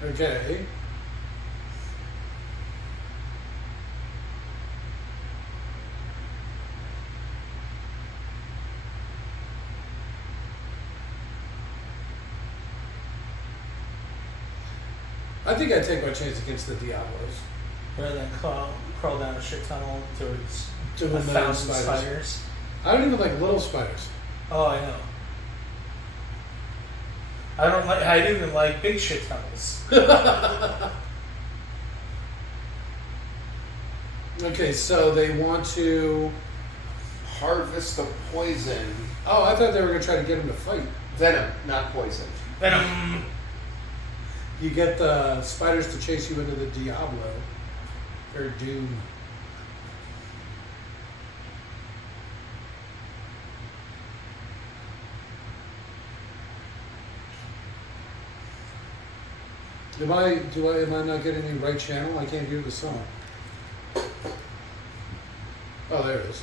Okay. I think I'd take my chance against the Diablos. Rather than crawl down a shit tunnel towards To a a million thousand spiders. spiders. I don't even like little spiders. Oh, I know. I don't even like big shit tunnels. Okay, so they want to. Harvest the poison. Oh, I thought they were going to try to get him to fight. Venom, not poison. Venom. You get the spiders to chase you into the Diablo. Or Doom. Am I not getting the right channel? I can't hear the song. Oh, there it is.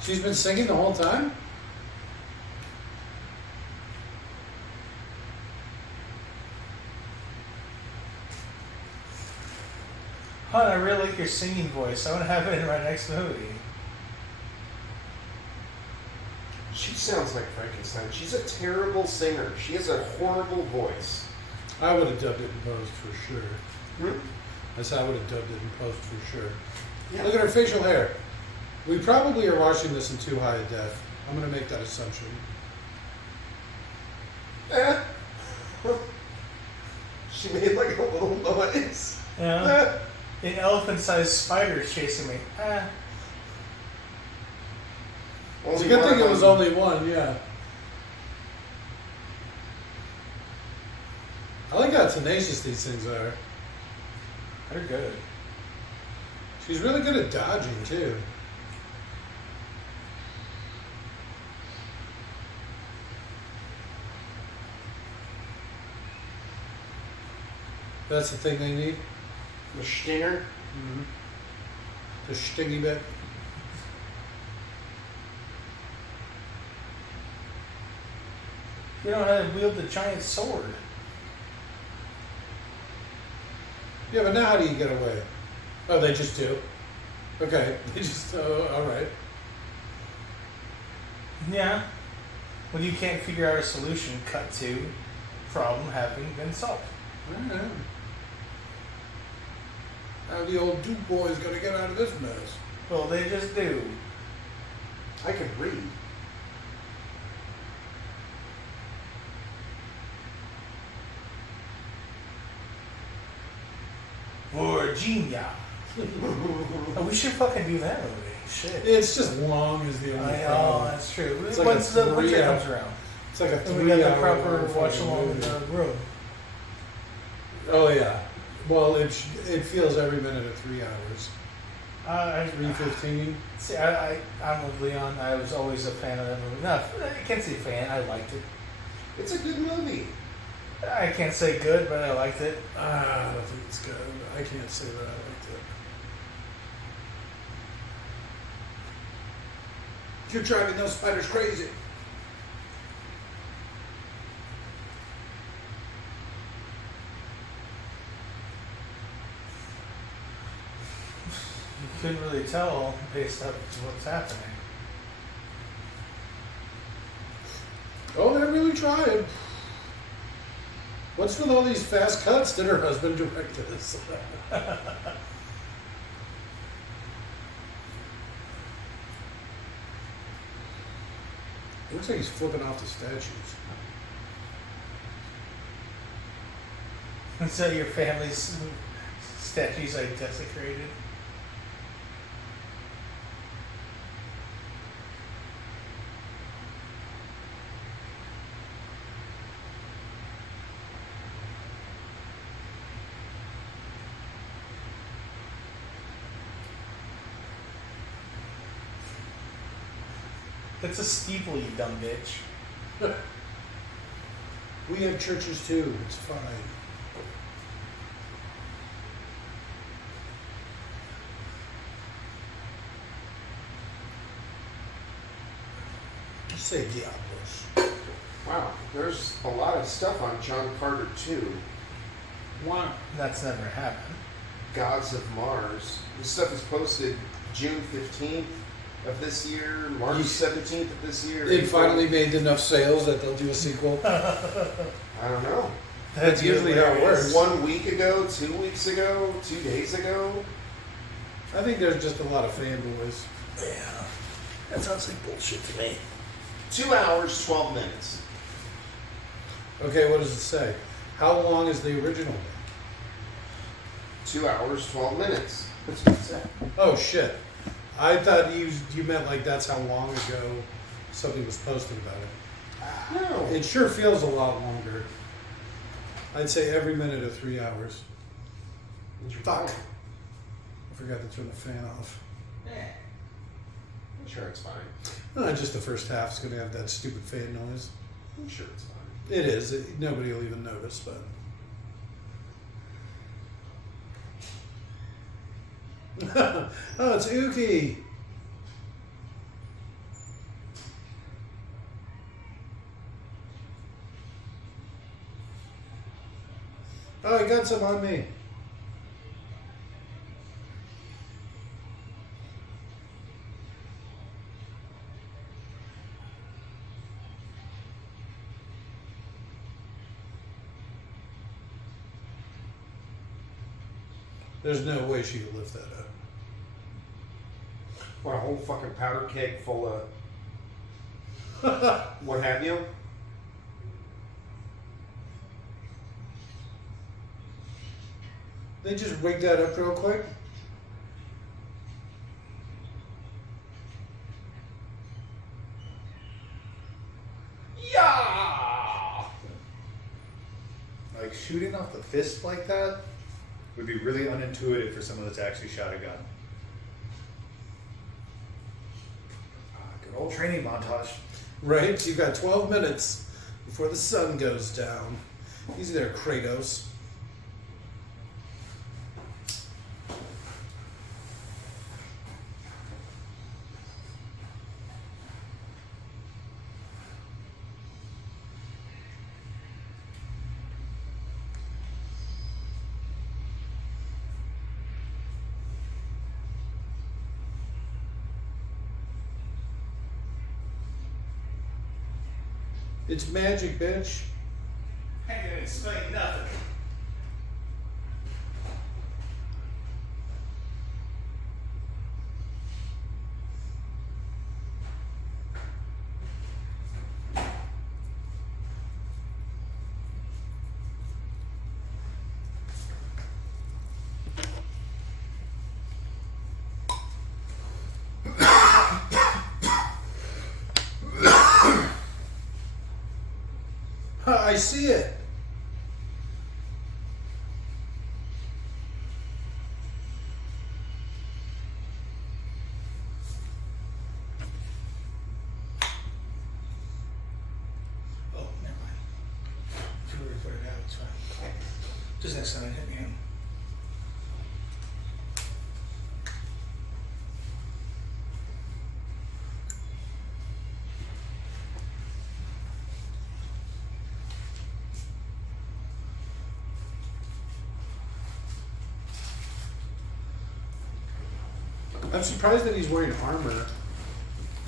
She's been singing the whole time? Hon, I really like your singing voice. I want to have it in my next movie. She sounds like Frankenstein. She's a terrible singer. She has a horrible voice. I would have dubbed it in post for sure. Hmm? I said I would have dubbed it in post for sure. Yeah. Look at her facial hair. We probably are watching this in too high a def. I'm going to make that assumption. Eh. She made like a little noise. Yeah. An elephant-sized spider is chasing me. It's a good thing it was only one, yeah. I like how tenacious these things are. They're good. She's really good at dodging, too. That's the thing they need? The stinger. Mm-hmm. The stingy bit. You know how to wield the giant sword. Yeah, but now how do you get away? Oh, they just do. Okay, they just, all right. Yeah. When you can't figure out a solution, cut to problem having been solved. I don't know. How the old Duke boys gonna get out of this mess? Well, they just do. I can read. Virginia. Oh, we should fucking do that movie. Shit. It's just long as the only Oh, problem. that's true. It's like Once a the winter 3 hour- comes around, It's like a and 3 we got the hour proper long watch fucking along in movie. the room. Oh yeah. Well, it feels every minute of 3 hours. 3:15. See, I'm with Leon. I was always a fan of that movie. No, I can't say fan. I liked it. It's a good movie. I can't say good, but I liked it. I don't think it's good. I can't say that I liked it. You're driving those spiders crazy. You couldn't really tell based on what's happening. Oh, they're really trying. What's with all these fast cuts? Did her husband direct this? Looks like he's flipping off the statues. So your family's statues like desecrated. That's a steeple, you dumb bitch. We have churches too. It's fine. Just say Diablos. Wow, there's a lot of stuff on John Carter 2. Why? That's never happened. Gods of Mars. This stuff is posted June 15th of this year, March 17th of this year. They April. finally made enough sales that they'll do a sequel. I don't know. That's usually how it works. 1 week ago, 2 weeks ago, 2 days ago. I think there's just a lot of fanboys. Yeah. That sounds like bullshit to me. 2 hours, 12 minutes. Okay, what does it say? How long is the original? 2 hours, 12 minutes. That's what it said. Oh shit! I thought you meant like that's how long ago somebody was posting about it. No. It sure feels a lot longer. I'd say every minute of 3 hours. Fuck! I forgot to turn the fan off. I'm sure it's fine. Just the first half's gonna have that stupid fan noise. I'm sure it's fine. It is. Nobody will even notice, but. Oh, it's Uki. Oh, I got some on me. There's no way she could lift that up. What, a whole fucking powder keg full of what have you? They just rig that up real quick. Yeah. Like shooting off the fist like that would be really unintuitive for someone that's actually shot a gun. Good old training montage. Right? You got 12 minutes before the sun goes down. Easy there, Kratos. It's magic, bitch. I ain't gonna explain nothing. I see it. Oh, never mind. If you were to put it out, it's fine. Just next time I hit me in. I'm surprised that he's wearing armor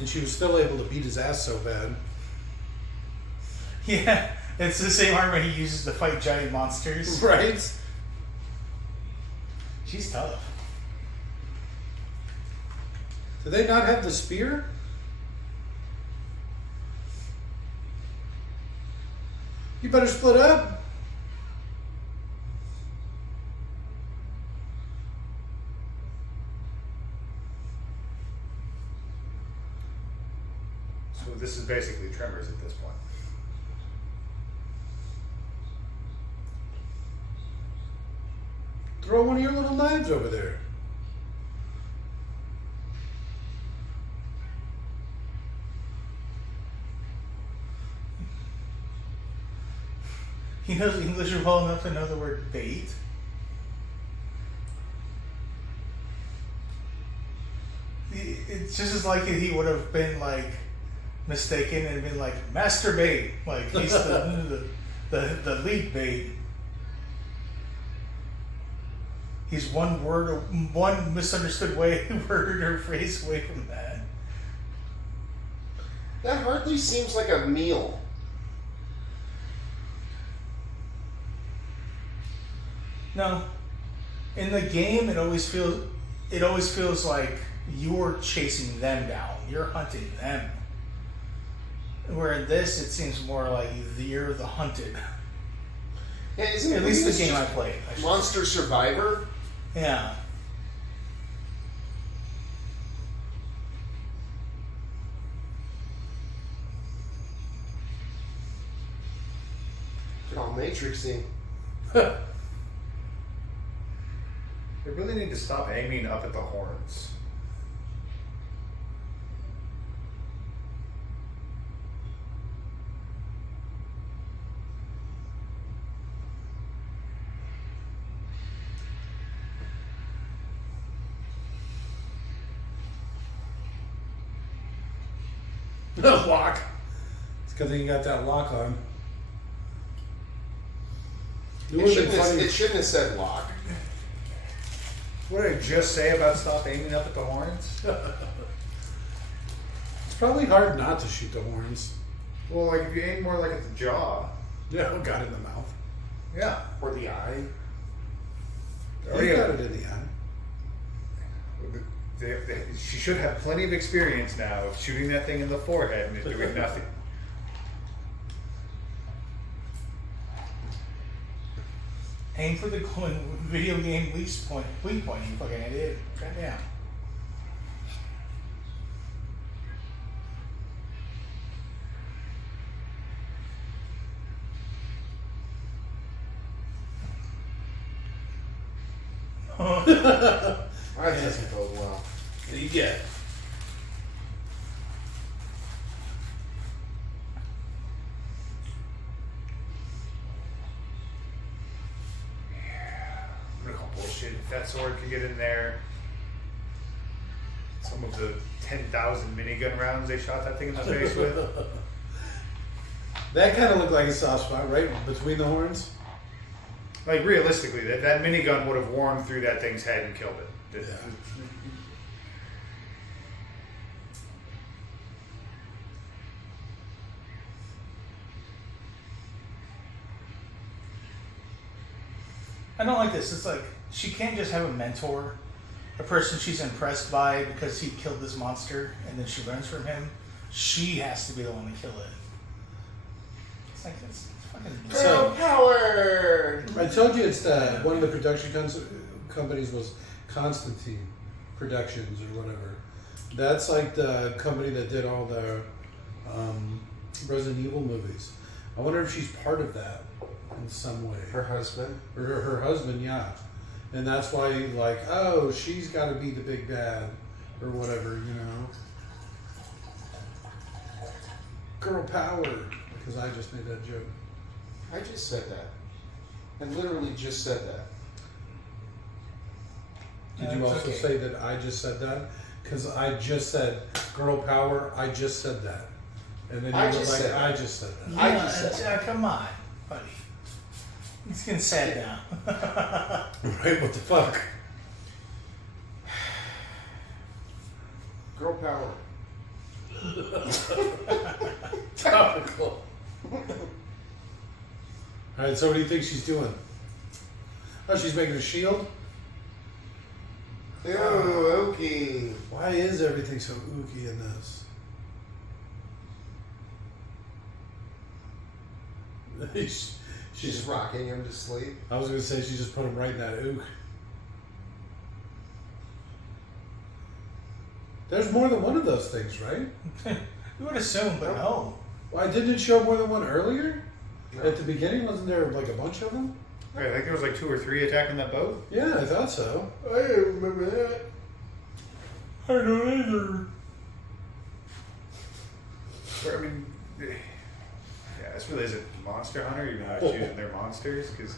and she was still able to beat his ass so bad. Yeah, it's the same armor he uses to fight giant monsters. Right? She's tough. Do they not have the spear? You better split up. So this is basically Tremors at this point. Throw one of your little knives over there. He knows English well enough to know the word bait. It's just as likely he would have been like mistaken and been like masturbate, like he's the lead bait. He's one misunderstood word or phrase away from that. That hardly seems like a meal. No, in the game, it always feels like you're chasing them down. You're hunting them. Where in this, it seems more like you're the hunted. Yeah, isn't it At least the this game I just played. I should Monster Survivor? say. Yeah. Get all Matrixy. They really need to stop aiming up at the horns. Lock. It's because you got that lock on. It shouldn't have said lock. What did I just say about stop aiming up at the horns? It's probably hard not to shoot the horns. Well, like if you aim more like at the jaw. Yeah, got it in the mouth. Yeah. Or the eye. You got it in the eye. She should have plenty of experience now of shooting that thing in the forehead and it doing nothing. Aim for the video game weak point, you fucking idiot. Goddamn. That doesn't bode well. What do you get? I'm gonna call bullshit. If that sword can get in there, some of the 10,000 minigun rounds they shot that thing in the face with. That kind of looked like a soft spot, right? Between the horns? Like realistically, that minigun would have worn through that thing's head and killed it. Yeah. I don't like this. It's like she can't just have a mentor, a person she's impressed by because he killed this monster, and then she learns from him. She has to be the one to kill it. It's like it's fucking Girl insane. power! I told you it's one of the production companies was Constantine Productions or whatever. That's like the company that did all the Resident Evil movies. I wonder if she's part of that in some way. Her husband. Or her husband, yeah. And that's why, like, oh, she's got to be the big bad or whatever, you know. Girl power. Because I just made that joke. I just said that. I literally just said that. Did you It's also okay. say that I just said that? Because I just said girl power. I just said that, and then you I were just like, said that. I just said that. I just said Yeah, come on, buddy. It's getting sad now. Right? What the fuck? Girl power. Topical. All right. So what do you think she's doing? Oh, she's making a shield. Ew, okay. Why is everything so ooky in this? She's She's rocking him to sleep. I was gonna say she just put him right in that ook. There's more than one of those things, right? You would assume, but no. Why didn't it show more than one earlier? No. At the beginning, wasn't there like a bunch of them? Right, I think there was like 2 or 3 attacking that boat. Yeah, I thought so. I don't remember that. I don't either. I mean, yeah, this really isn't Monster Hunter, even though I was choosing their monsters, because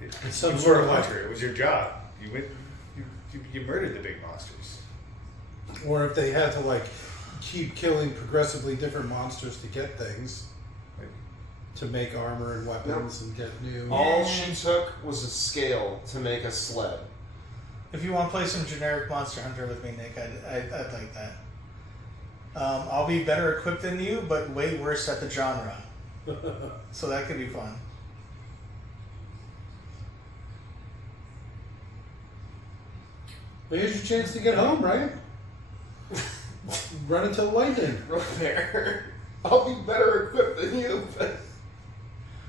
It's some you sort were a of hunter. It was your job. You went, you murdered the big monsters. Or if they had to like keep killing progressively different monsters to get things, Like, to make armor and weapons and get new. All she took was a scale to make a sled. If you want to play some generic Monster Hunter with me, Nick, I'd like that. I'll be better equipped than you, but way worse at the genre. So that could be fun. Well, here's your chance to get home, right? Run into the lightning. There. I'll be better equipped than you. But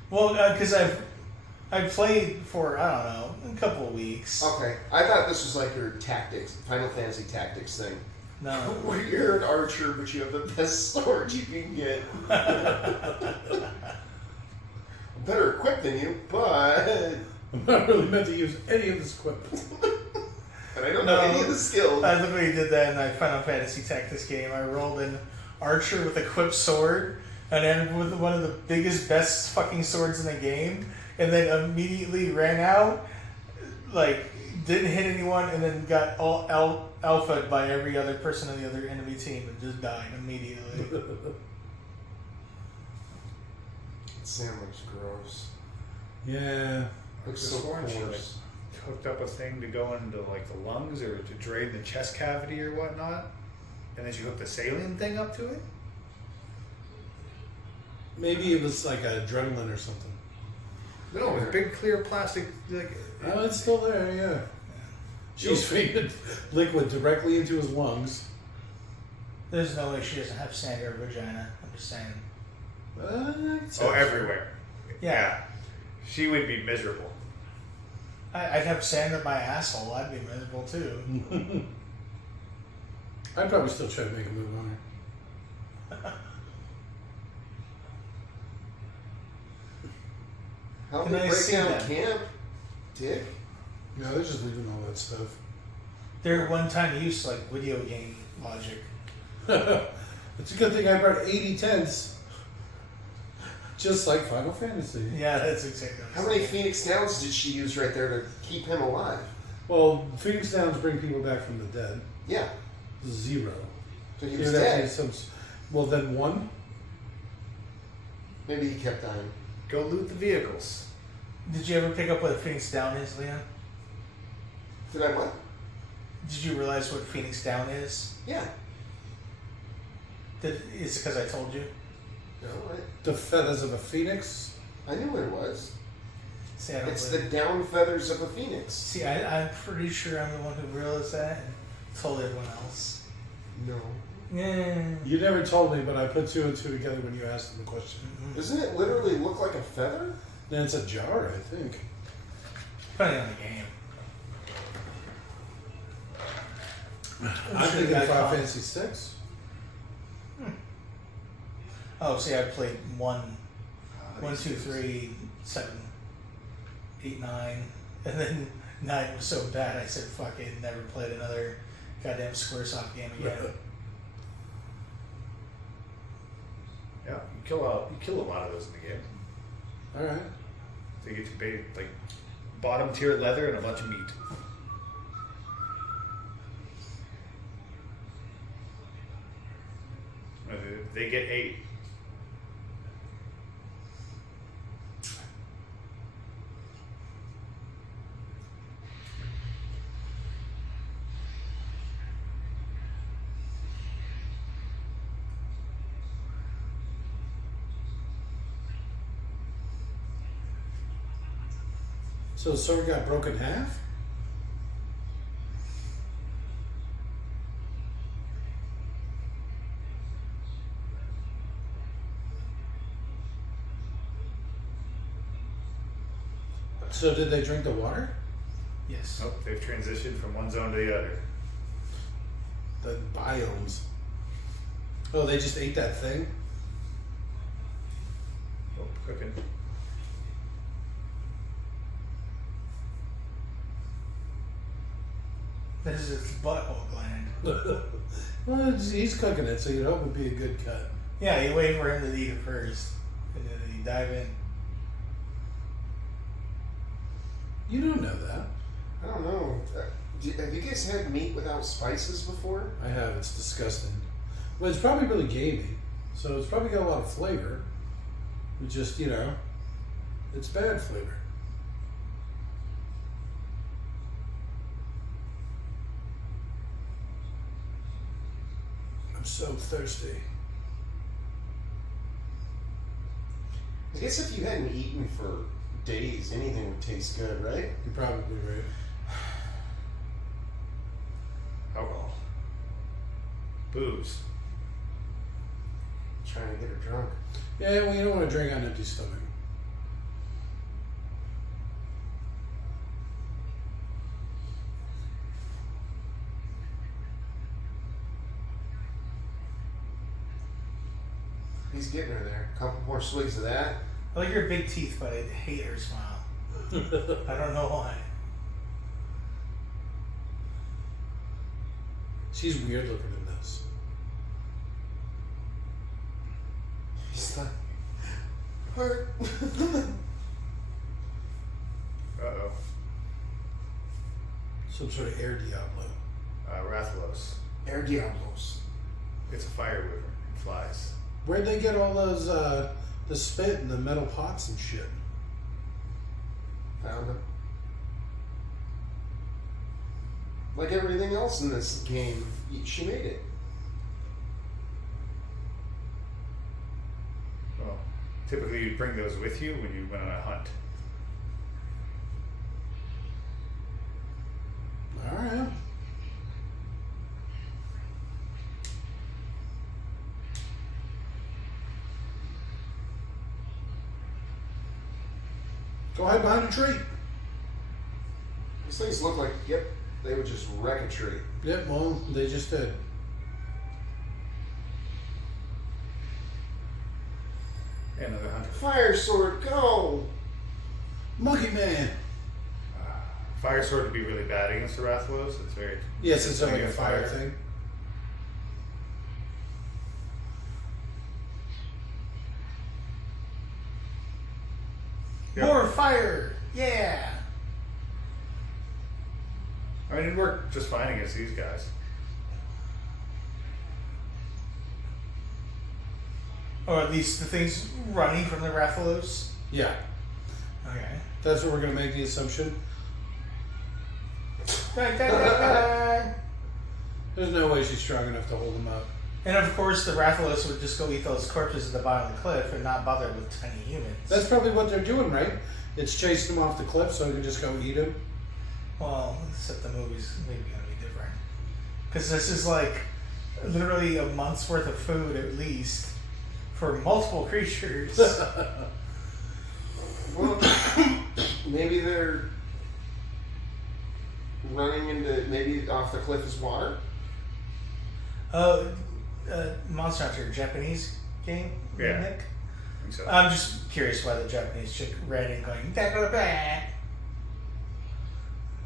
Well, because I've played for, I don't know, a couple of weeks. okay, I thought this was like your tactics, Final Fantasy tactics thing. No. Where you're an archer, but you have the best sword you can get. I'm better equipped than you, but I'm not really meant to use any of this equipment. and I don't know any of the skills. I literally did that in my Final Fantasy Tactics game. I rolled an archer with equipped sword, and then with one of the biggest, best fucking swords in the game, and then immediately ran out, like, didn't hit anyone, and then got all alphaed by every other person on the other enemy team and just died immediately. Sam looks gross. Yeah. Looks I so sworn she, like, coarse. hooked up a thing to go into like the lungs or to drain the chest cavity or whatnot, and then she hooked the saline thing up to it. Maybe it was like adrenaline or something. No, it was big clear plastic. Like, Oh, it's still there, yeah. She's feeding liquid directly into his lungs. There's no way she doesn't have sand or vagina. I'm just saying. oh, everywhere. Yeah. She would be miserable. I'd have sand up my asshole. I'd be miserable too. I'd probably still try to make a move on her. Help Can me I break see down that? camp, Dick. No, they're just leaving all that stuff. They're one-time use, like video game logic. It's a good thing I brought 80 tents. Just like Final Fantasy. Yeah, that's exactly. What I'm How many saying. Phoenix Downs did she use right there to keep him alive? Well, Phoenix Downs bring people back from the dead. Yeah. 0. So he You'd was have to dead. use some. Well, then 1. Maybe he kept dying. Go loot the vehicles. Did you ever pick up what a Phoenix Down is, Leon? Did I what? Did you realize what Phoenix Down is? Yeah. Is it because I told you? No, The feathers of a phoenix. I knew what it was. See, I don't It's the believe- down feathers of a phoenix. See, I'm pretty sure I'm the one who realized that and told everyone else. No. Yeah. You never told me, but I put 2 and 2 together when you asked them the question. Doesn't it literally look like a feather? Then it's a jar, I think. Depending on the game. I'm sure thinking that Final counts. Fantasy 6. Oh, see, I played 1, Ah, 1, these 2, things. 3, 7, 8, 9, and then 9 was so bad I said, fuck it, never played another goddamn Squaresoft game again. Yeah, you kill a lot of those in the game. Alright. They get you paid like bottom tier leather and a bunch of meat. They get 8. So the sword got broken in half? So did they drink the water? Yes. Nope, they've transitioned from one zone to the other. The biomes. Oh, they just ate that thing? Oh, cooking. This is its butthole gland. Well, he's cooking it, so you'd hope it'd be a good cut. Yeah, you wait for him to eat it first, and then you dive in. You don't know that. I don't know. Have you guys had meat without spices before? I have. It's disgusting. But it's probably really gamey. So it's probably got a lot of flavor. It just, it's bad flavor. I'm so thirsty. I guess if you hadn't eaten for days, anything would taste good, right? You're probably right. Alcohol. Booze. Trying to get her drunk. Yeah, well, you don't want to drink on an empty stomach. He's getting her there. A couple more swigs of that. I like your big teeth, but I hate her smile. I don't know why. She's weird looking in this. He's like, hurt. Uh-oh. Some sort of air Diablo. Rathalos. Air Diablos. It's a fire wyvern. It flies. Where'd they get all those, the spit and the metal pots and shit? Found him. Like everything else in this game, she made it. Well, typically you'd bring those with you when you went on a hunt. Alright. Go hide behind a tree. These things look like, yep, they would just wreck a tree. Yep, well, they just did. Yeah, another hunter. Fire sword, go! Monkey Man. Fire sword would be really bad against the Rathalos. It's very... Yes, it's only a like fire thing. Yep. More fire! Yeah! I mean, it'd work just fine against these guys. Or at least the things running from the Rathalos. Yeah, Okay. that's what we're gonna make the assumption. And There's no way she's strong enough to hold them up. of course, the Rathalos would just go eat those corpses at the bottom of the cliff and not bother with tiny humans. That's probably what they're doing, right? It's chasing them off the cliff so they can just go eat them. Well, except the movie's maybe gonna be different. Because this is like literally a month's worth of food at least for multiple creatures. Well, maybe they're running into, maybe off the cliff is water? Monster Hunter, Japanese game? Yeah. Nick? I think so. I'm just curious why the Japanese chick ran in going, "Da, da, da,"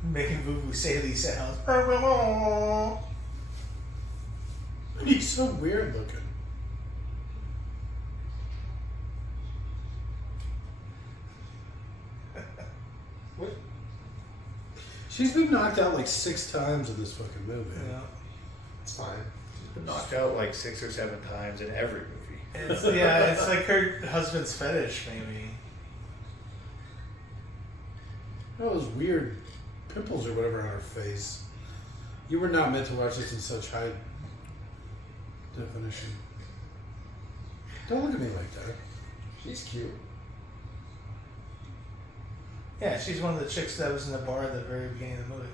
making Boo say these sounds. He's so weird looking. What? She's been knocked out like 6 times in this fucking movie. Yeah. It's fine. Been knocked out like 6 or 7 times in every movie. It's like her husband's fetish, maybe. All those weird pimples or whatever on her face. You were not meant to watch this in such high definition. Don't look at me like that. She's cute. Yeah, she's one of the chicks that was in the bar at the very beginning of the movie.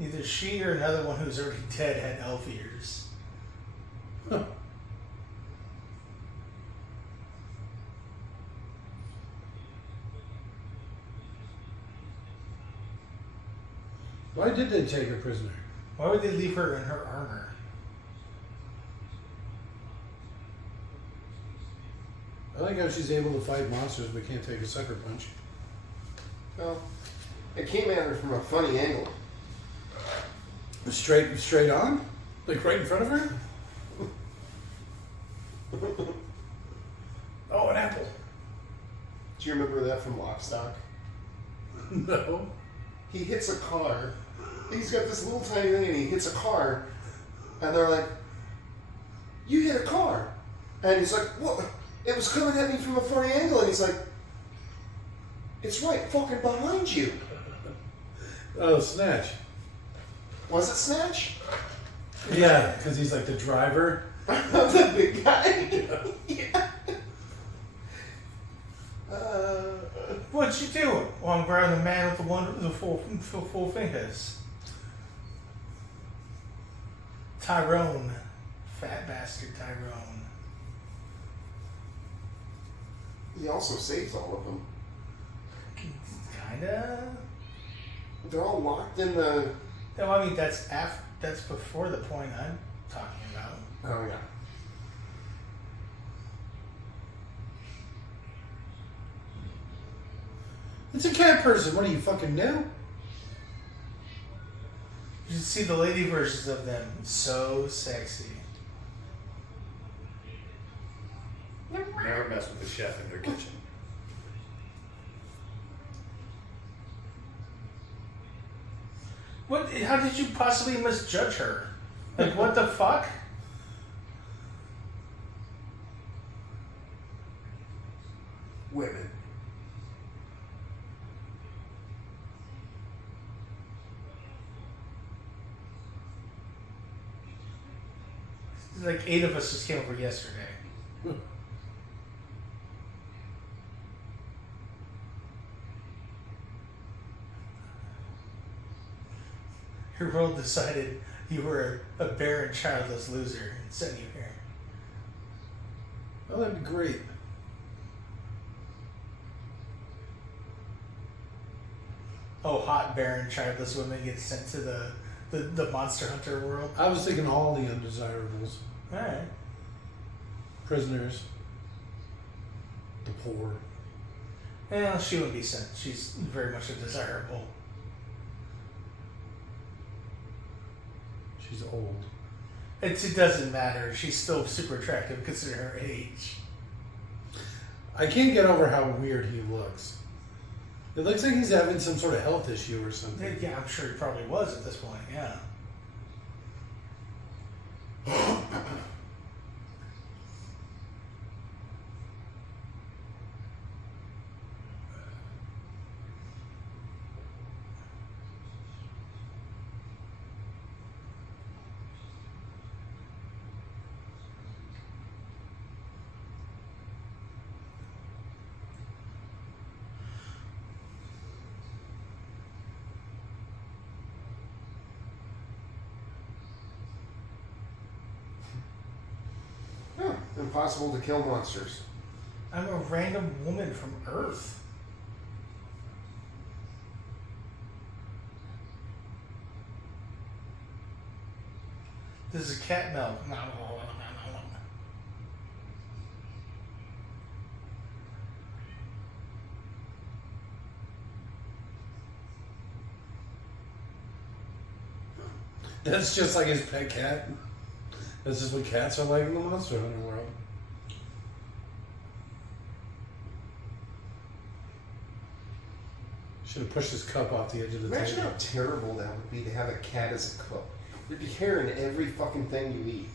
Either she or another one who's already dead had elf ears. Huh. Why did they take her prisoner? Why would they leave her in her armor? I like how she's able to fight monsters but can't take a sucker punch. Well, it came at her from a funny angle. Straight on? Like right in front of her? Do you remember that from Lock, Stock? No. He hits a car. He's got this little tiny thing and he hits a car. And they're like, you hit a car. And he's like, what? It was coming at me from a funny angle. And he's like, it's right fucking behind you. Oh, Snatch. Was it Snatch? Yeah, because he's like the driver. The big guy. Yeah. What you doing? Well, I'm grabbing the man with the full fingers. Tyrone. Fat bastard Tyrone. He also saves all of them. Kinda. They're all locked in the... No, I mean that's before the point I'm talking about. Oh, yeah. It's a cat person. What are you, fucking new? You should see the lady versions of them. So sexy. Never mess with the chef in their kitchen. What? How did you possibly misjudge her? Like, what the fuck? Women. Like 8 of us just came over yesterday. Your world decided you were a barren, childless loser and sent you here. Oh, that'd be great. Oh, hot, barren, childless women get sent to the Monster Hunter world. I was thinking all the undesirables. Alright. Prisoners. The poor. Well, she wouldn't be sent. She's very much a desirable. She's old. It doesn't matter. She's still super attractive considering her age. I can't get over how weird he looks. It looks like he's having some sort of health issue or something. Yeah, I'm sure he probably was at this point, yeah. Huh. Impossible to kill monsters. I'm a random woman from Earth. This is cat milk. That's just like his pet cat. That's just what cats are like in the Monster Hunter world. Should have pushed his cup off the edge of the Imagine table. how terrible that would be to have a cat as a cook. There'd be hair in every fucking thing you eat.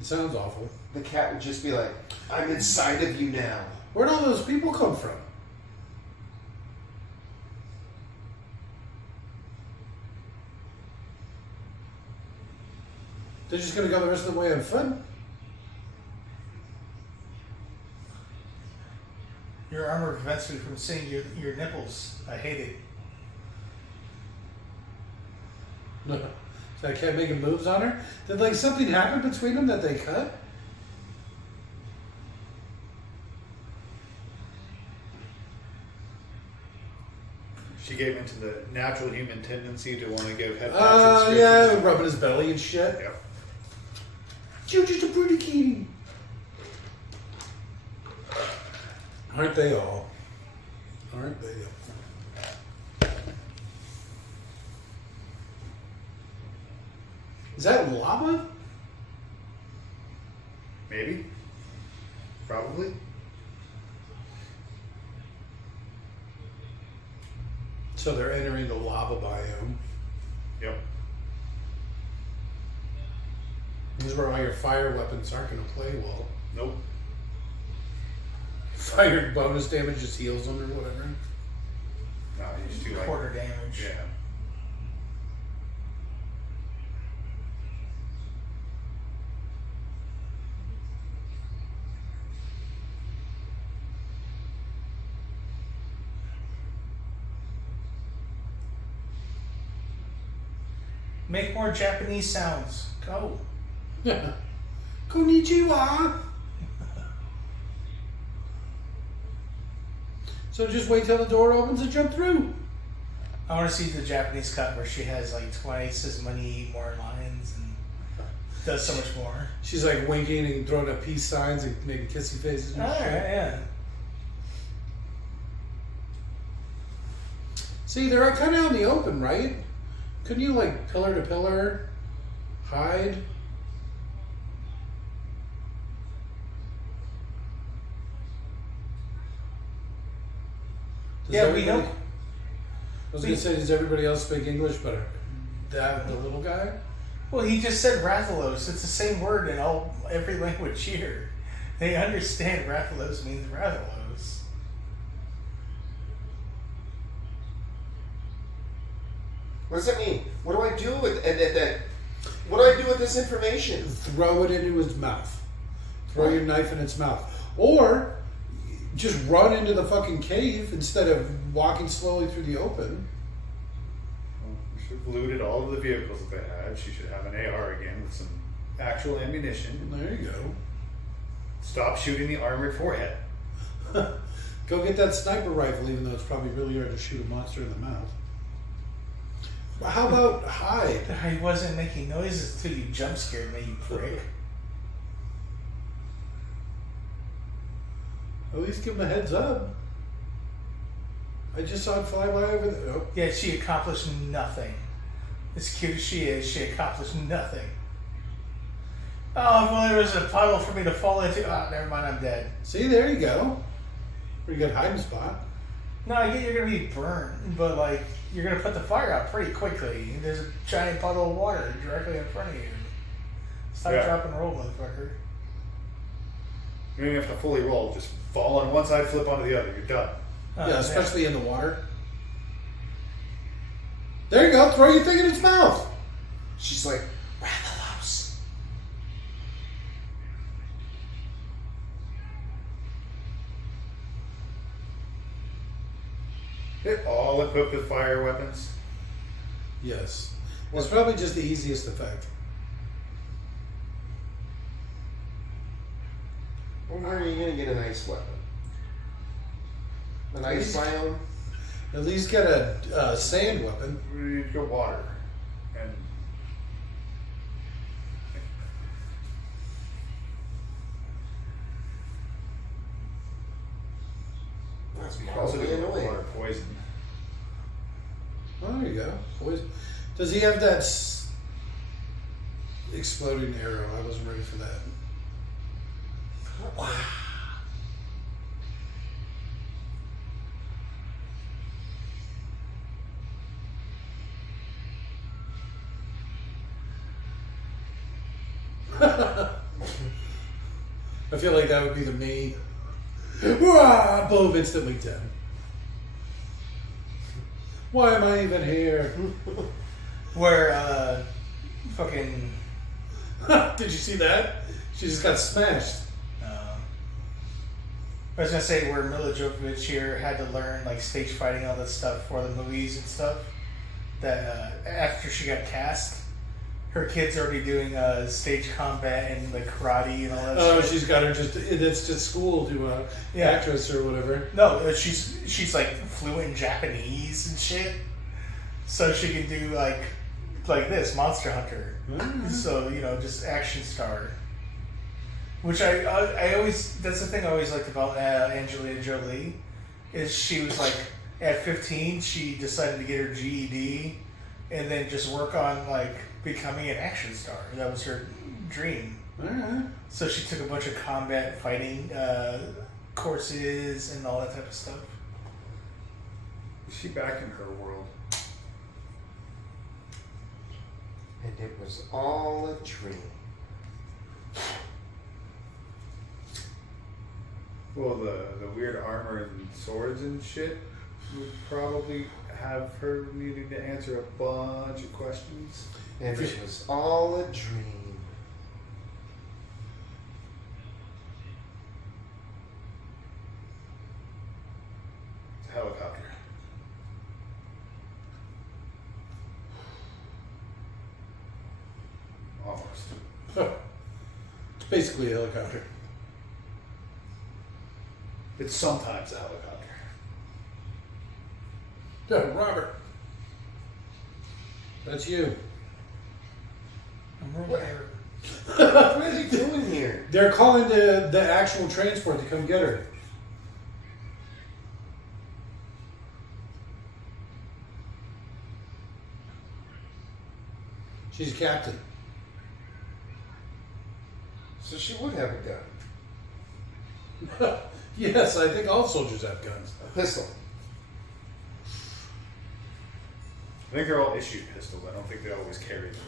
It sounds awful. The cat would just be like, I'm inside of you now. Where'd all those people come from? They're just gonna go the rest of the way on foot? Your armor prevents me from seeing your nipples. I hate it. No. So I can't make moves on her? Did like something happen between them that they cut? She gave into the natural human tendency to want to give head pats Oh, and yeah, stretches. rubbing his belly and shit. Yep. You're just a pretty kitty. Aren't they all? Aren't they all? Is that lava? Maybe. Probably. So they're entering the lava biome. Yep. This is where all your fire weapons aren't going to play well. Nope. Fire bonus damage just heals them or whatever. No, you just do like Quarter damage. Yeah. Make more Japanese sounds. Go. Konnichiwa! So just wait till the door opens and jump through. I want to see the Japanese cut where she has like twice as many more lines and does so much more. She's like winking and throwing up peace signs and making kissy faces and All right, shit. yeah. See, they're kind of out in the open, right? Couldn't you like pillar to pillar hide? Does Yeah, we know. everybody- I was gonna say, does everybody else speak English, but that the little guy? Well, he just said Rathalos. It's the same word in every language here. They understand Rathalos means Rathalos. What does that mean? What do I do with that? What do I do with this information? Throw it into his mouth. Throw your knife in its mouth, or just run into the fucking cave instead of walking slowly through the open. Well, we should have looted all of the vehicles that they had. She should have an AR again with some actual ammunition. There you go. Stop shooting the armored forehead. Go get that sniper rifle, even though it's probably really hard to shoot a monster in the mouth. Well, how about hide? I wasn't making noises until you jump scared me, you prick. At least give him a heads up. I just saw it fly by over there. Oh. Yeah, she accomplished nothing. As cute as she is, she accomplished nothing. Oh, if only there was a puddle for me to fall into. Ah, never mind, I'm dead. See, there you go. Pretty good hiding spot. No, I get you're gonna be burned, but like you're gonna put the fire out pretty quickly. There's a giant puddle of water directly in front of you. Stop, Yeah. drop, and roll, motherfucker. You don't even have to fully roll. Just fall on one side, flip onto the other. You're done. Yeah, especially in the water. There you go. Throw your thing in its mouth. She's like, Rathalos. They're all equipped with fire weapons. Yes. It's probably just the easiest effect. Well, where are you gonna get an ice weapon? An ice biome? At least get a sand weapon. You need to go water. And That's you can also probably do annoying. water poison. Oh, there you go. Does he have that exploding arrow? I wasn't ready for that. I feel like that would be the main. Boom, instantly dead. Why am I even here? Where fucking Did you see that? She just got smashed. I was gonna say where Milla Jovovich here had to learn like stage fighting, all that stuff for the movies and stuff. That after she got cast, her kid's already doing stage combat and like karate and all that. Oh, shit. she's got her it's just school to Yeah. actress or whatever. No, she's like fluent in Japanese and shit, so she can do like this Monster Hunter. Mm-hmm. So just action star. Which I always, that's the thing I always liked about Angelina Jolie, is she was like at 15 she decided to get her GED and then just work on like becoming an action star. That was her dream. Alright. So she took a bunch of combat fighting courses and all that type of stuff. Is she back in her world? And it was all a dream. Well, the weird armor and swords and shit would probably have her needing to answer a bunch of questions. And it was all a dream. It's a helicopter. Almost. It's basically a helicopter. It's sometimes a helicopter. No, Robert. That's you. I'm real What? tired. What is he doing here? They're calling the actual transport to come get her. She's captain. So she would have a gun. Yes, I think all soldiers have guns. A pistol. I think they're all issued pistols. I don't think they always carry them.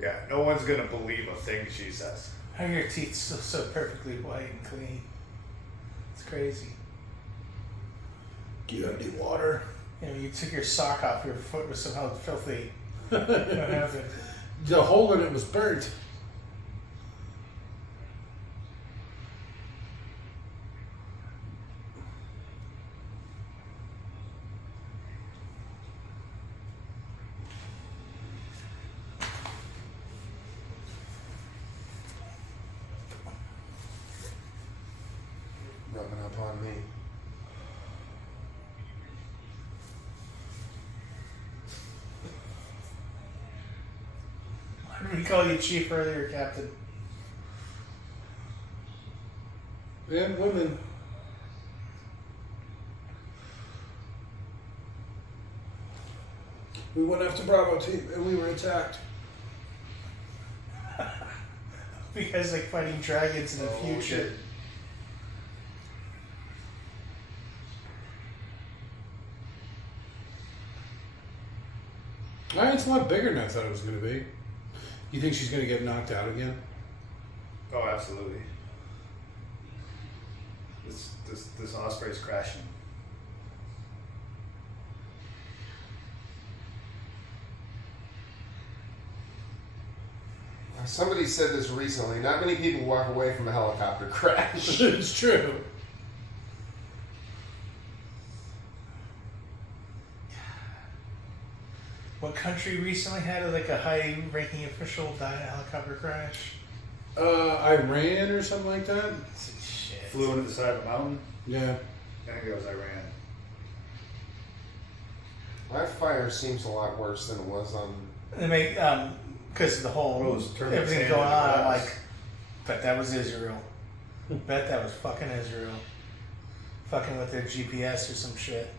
Yeah, no one's gonna believe a thing she says. How are your teeth so perfectly white and clean? It's crazy. Do you have any water? You know, you took your sock off, your foot was somehow filthy. What happened? The hole in it was burnt. Rubbing up on me. Why did we call you chief earlier, Captain? And women. We went after Bravo team and we were attacked. Because like fighting dragons in the future. Shit. It's a lot bigger than I thought it was going to be. You think she's going to get knocked out again? Oh, absolutely. This Osprey's crashing. Somebody said this recently. Not many people walk away from a helicopter crash. It's true. What country recently had like a high-ranking official die in a helicopter crash? Iran or something like that? Shit. Flew into the side of a mountain. Yeah. I think it was Iran. That fire seems a lot worse than it was on. They make because the whole Rose turned everything sand going into on. I'm glass. like, bet that was Israel. Bet that was fucking Israel. Fucking with their GPS or some shit.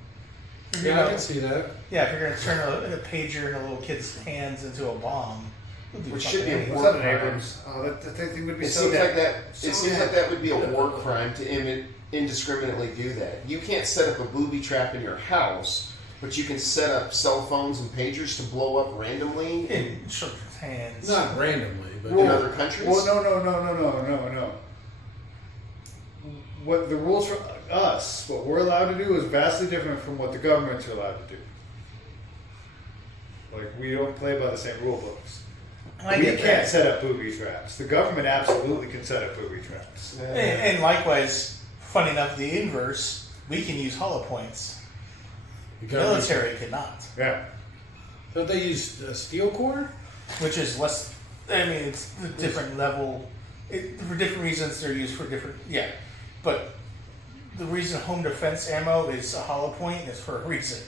You Yeah, I know, can see that. yeah, if you're gonna turn a pager in a little kid's hands into a bomb, it'd Which fucking should be a anything. What's war that, an crime. Abrams? Oh, that thing would be It so seems dead. like that. So It seems dead. like that would be a war crime to indiscriminately do that. You can't set up a booby trap in your house, but you can set up cell phones and pagers to blow up randomly in children's hands. Not randomly, but in other countries. Well, no. What the rules for us, what we're allowed to do, is vastly different from what the governments are allowed to do. Like, we don't play by the same rule books. I We get can't that. set up booby traps. The government absolutely can set up booby traps. And likewise, funny enough, the inverse, we can use hollow points. the The government- military cannot, Yeah. Don't they use steel core? which is less. I mean, it's a different level. For different reasons, they're used for different. Yeah, but the reason home defense ammo is a hollow point is for a reason.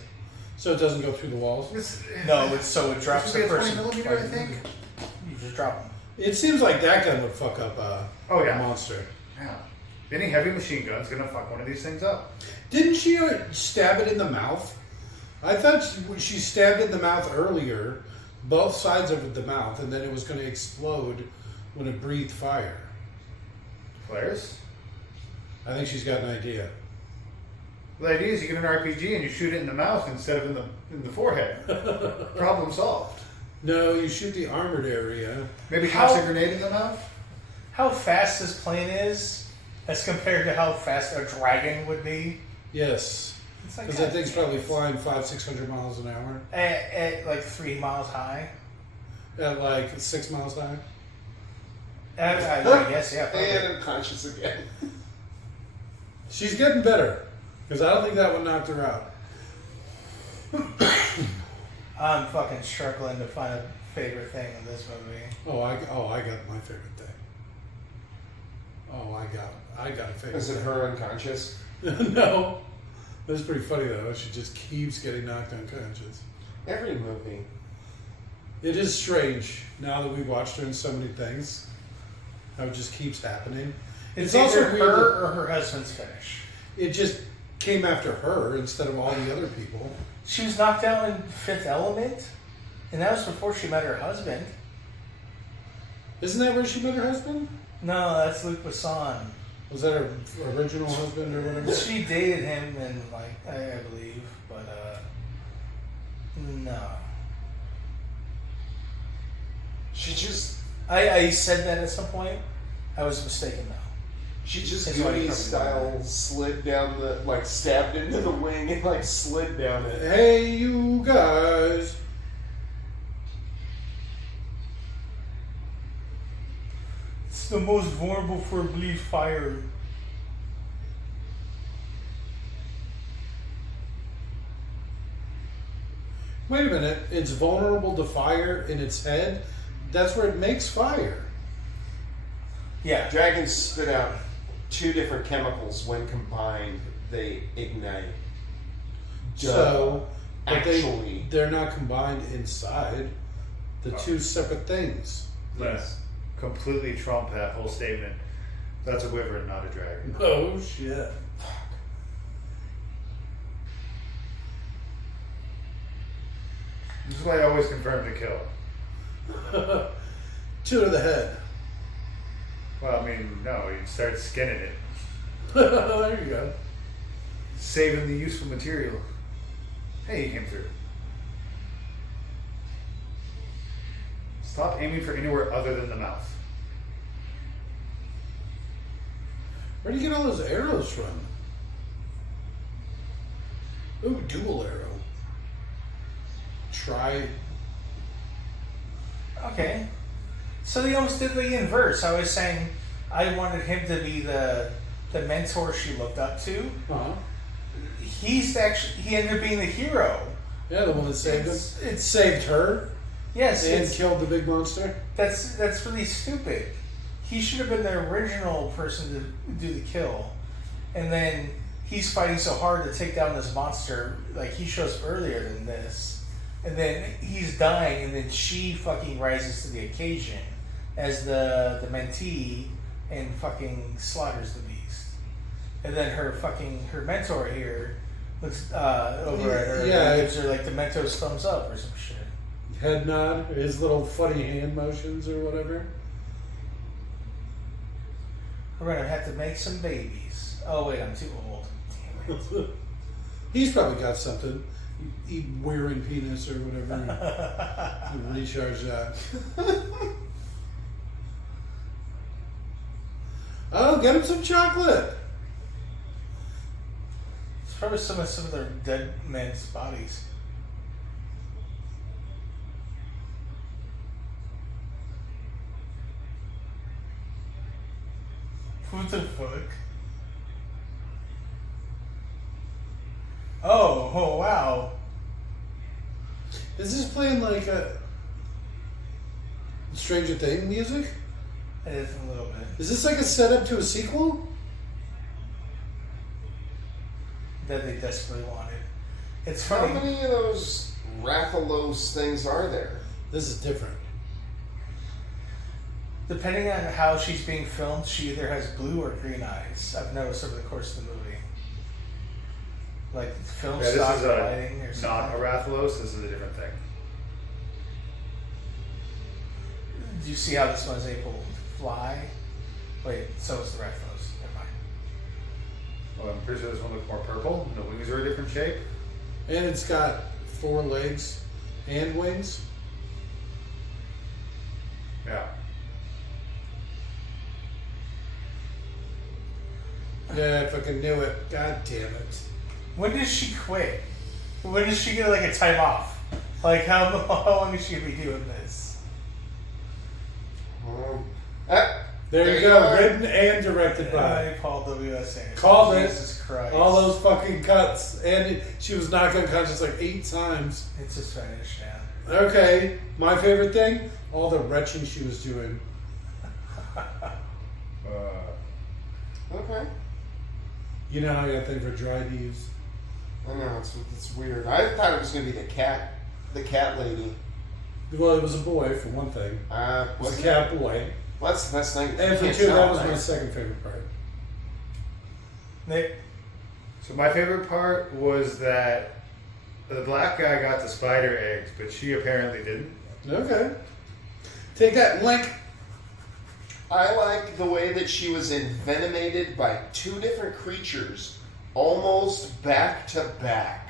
So it doesn't go through the walls? No, it's so it drops the This would be a person. 20 millimeter, I think. You just drop them. It seems like that gun would fuck up Oh, yeah. a monster. Yeah. Any heavy machine gun's gonna fuck one of these things up. Didn't she stab it in the mouth? I thought she stabbed it in the mouth earlier, both sides of the mouth, and then it was going to explode when it breathed fire. Players? I think she's got an idea. The idea is you get an RPG and you shoot it in the mouth instead of in the forehead. Problem solved. No, you shoot the armored area. Maybe How- toss a grenade in the mouth? How fast this plane is as compared to how fast a dragon would be. Yes. It's like Because that God thing's damn probably it. flying 500-600 miles an hour. At like 3 miles high. At like 6 miles high. I guess, yeah. Probably. And unconscious again. She's getting better. Because I don't think that one knocked her out. I'm fucking struggling to find a favorite thing in this movie. Oh, I got my favorite thing. Oh, I got a favorite Is it thing. her unconscious? No. That's pretty funny though. She just keeps getting knocked unconscious. Every movie. It is strange now that we've watched her in so many things. How it just keeps happening. It's also either weird her that or her husband's finish. it just came after her instead of all the other people. She was knocked out in Fifth Element, and that was before she met her husband. Isn't that where she met her husband? No, that's Luc Besson. Was that her original husband or whatever? She dated him in, like, I believe, but, no. She just I said that at some point. I was mistaken, though. She just That's why you Goonies probably style slid down the, like, stabbed into the wing and, like, slid down it. Hey, you guys. It's the most vulnerable for bleed fire. Wait a minute. It's vulnerable to fire in its head. That's where it makes fire. Yeah. Dragons spit out 2 different chemicals. When combined, they ignite. So, but Actually. they're not combined inside. The two separate things. Yes. Completely trump that whole statement. That's a wyvern, not a dragon. Oh shit. This is why I always confirm the kill. 2 to the head. Well, I mean, no, you start skinning it. There you go. Saving the useful material. Hey, he came through. Stop aiming for anywhere other than the mouth. Where do you get all those arrows from? Ooh, dual arrow. Try. Okay. So they almost did the inverse. I was saying I wanted him to be the mentor she looked up to. Uh-huh. He ended up being the hero. Yeah, the one that saved him. It's- It saved her Yes, and it's, killed the big monster. that's really stupid. He should have been the original person to do the kill, and then he's fighting so hard to take down this monster. Like he shows up earlier than this, and then he's dying, and then she fucking rises to the occasion as the mentee and fucking slaughters the beast. And then her mentor here looks over at her Yeah, and gives her like the mentor's thumbs up or some shit. Head nod, his little funny hand motions or whatever. We're gonna have to make some babies. Oh wait, I'm too old. Damn it. He's probably got something. Wearing penis or whatever. Recharge that. Oh, get him some chocolate. It's probably some of their dead men's bodies. What the fuck? Oh wow. Is this playing like a Stranger Things music? It is a little bit. Is this like a setup to a sequel? That they desperately wanted. It's How funny. many of those Rathalos things are there? This is different. Depending on how she's being filmed, she either has blue or green eyes. I've noticed over the course of the movie. Like film Yeah, stock this is lighting or not something. a Rathalos. This is a different thing. Do you see how this one's able to fly? Wait, so is the red clothes. Never mind. Well, I'm pretty sure this one looks more purple. The wings are a different shape. And it's got 4 legs and wings. Yeah. Yeah, I fucking knew it. God damn it. When does she quit? When does she get like a time off? Like how long is she gonna be doing this? There you go. Written and directed by. Paul W.S. Anderson. Called it. Jesus Christ. All those fucking cuts. And she was knocked unconscious like 8 times. It's just Spanish now. Okay. My favorite thing? All the retching she was doing. Okay. You know how you got thing for dry leaves? I know, it's weird. I thought it was going to be the cat lady. Well, it was a boy, for one thing. It was Was a it? cat boy. Well, that's the best thing. And for Can't 2, that tell, was right? my second favorite part. Nick, So my favorite part was that the black guy got the spider eggs, but she apparently didn't. Okay. Take that, Link. I like the way that she was envenomated by 2 different creatures, almost back to back.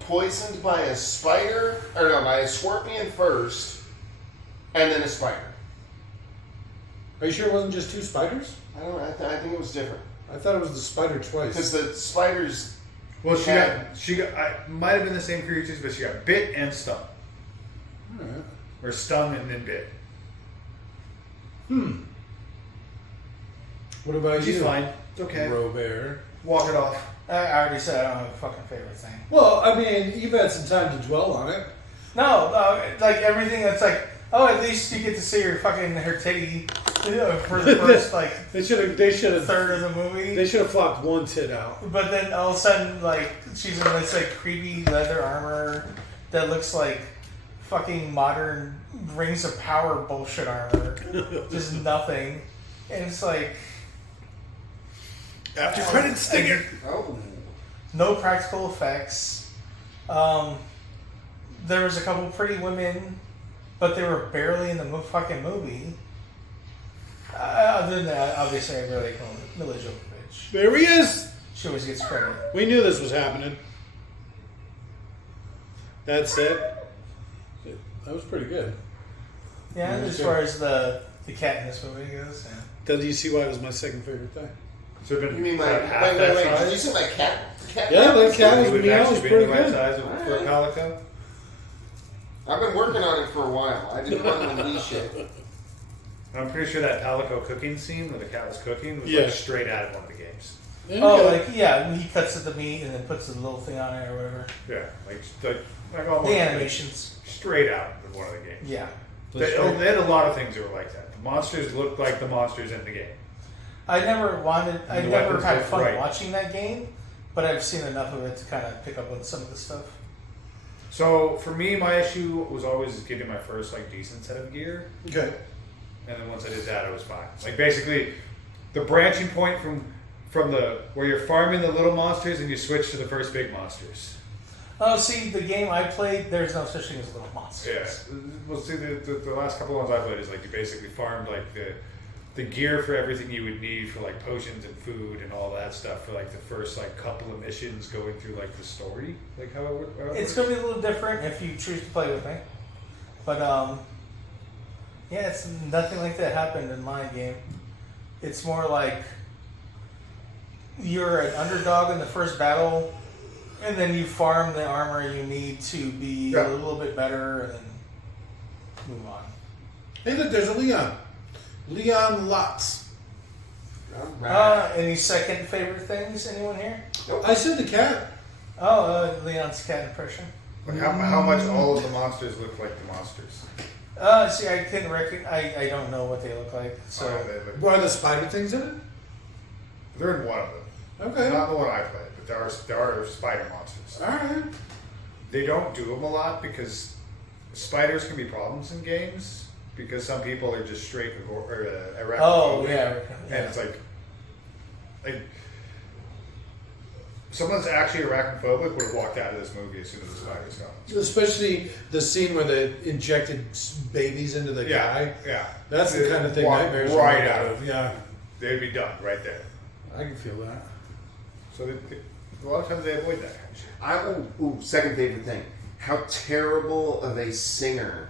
Poisoned by a spider, or no, by a scorpion first, and then a spider. Are you sure it wasn't just 2 spiders? I don't know. I think it was different I thought it was the spider twice. because the spiders. Well, Yeah. she got. I might have been the same creatures, but she got bit and stung, Alright. or stung and then bit. What about She's you? fine. It's okay. Robert. Walk it off. I already said I don't have a fucking favorite thing. Well, I mean, you've had some time to dwell on it. No, like everything that's like, oh, at least you get to see her titty for the first like They should have third of the movie. They should have flopped one tit out. But then all of a sudden, like, she's in this like creepy leather armor that looks like fucking modern Rings of Power bullshit armor. Just nothing. And it's like After credits stinger. Oh. no practical effects. There was a couple pretty women, but they were barely in the fucking movie. Other than that, obviously, I really like Milla Jovovich. There he is. She always gets credit. We knew this was happening. That's it. That was pretty good. Yeah, Yeah, as sure. far as the cat in this movie goes, yeah. Then you see why it was my second favorite thing. So it'd been You mean my about half that wait? size. Did you say my cat? Yeah, that cat It was would meow actually was be pretty the right good. size for a calico. I've been working on it for a while. I didn't want to release it. I'm pretty sure that Palico cooking scene where the cat was cooking was Yeah. like straight out of one of the games. Oh, like, yeah, he cuts at the meat and then puts the little thing on it or whatever. Yeah, like almost The animations. straight out of one of the games. Yeah. They had a lot of things that were like that. The monsters looked like the monsters in the game. I never The never weapons had look fun right. watching that game, but I've seen enough of it to kind of pick up on some of the stuff. So for me, my issue was always getting my first like decent set of gear, Okay. and then once I did that, I was fine. Like basically, the branching point from the where you're farming the little monsters and you switch to the first big monsters. Oh, see, the game I played, there's no such thing as little monsters. Yeah. Well, see, the last couple ones I played is like you basically farmed like the gear for everything you would need for like potions and food and all that stuff for like the first like couple of missions going through like the story, like how it would. It's going to be a little different if you choose to play with me. But, yeah, it's nothing like that happened in my game. It's more like you're an underdog in the first battle, and then you farm the armor you need to be Yeah. a little bit better, and then move on. Hey, look, there's a Leon. Leon Lutz. Any second favorite things? Anyone here? I said the cat. Oh, Leon's cat impression. Like how much all of the monsters look like the monsters. See, I couldn't I don't know what they look like. So Were the spider things in it? they're in one of them. Okay. Not the one I played, but there are spider monsters. Alright. They don't do them a lot because spiders can be problems in games because some people are just straight arachnophobic. oh yeah, And it's like someone's actually arachnophobic would have walked out of this movie as soon as the spiders got. Especially the scene where they injected babies into the guy. Yeah. That's the kind of thing Walk nightmares right are out out of. Yeah. they'd be done right there. I can feel that. So a lot of times they avoid that kind of shit. Second favorite thing. How terrible of a singer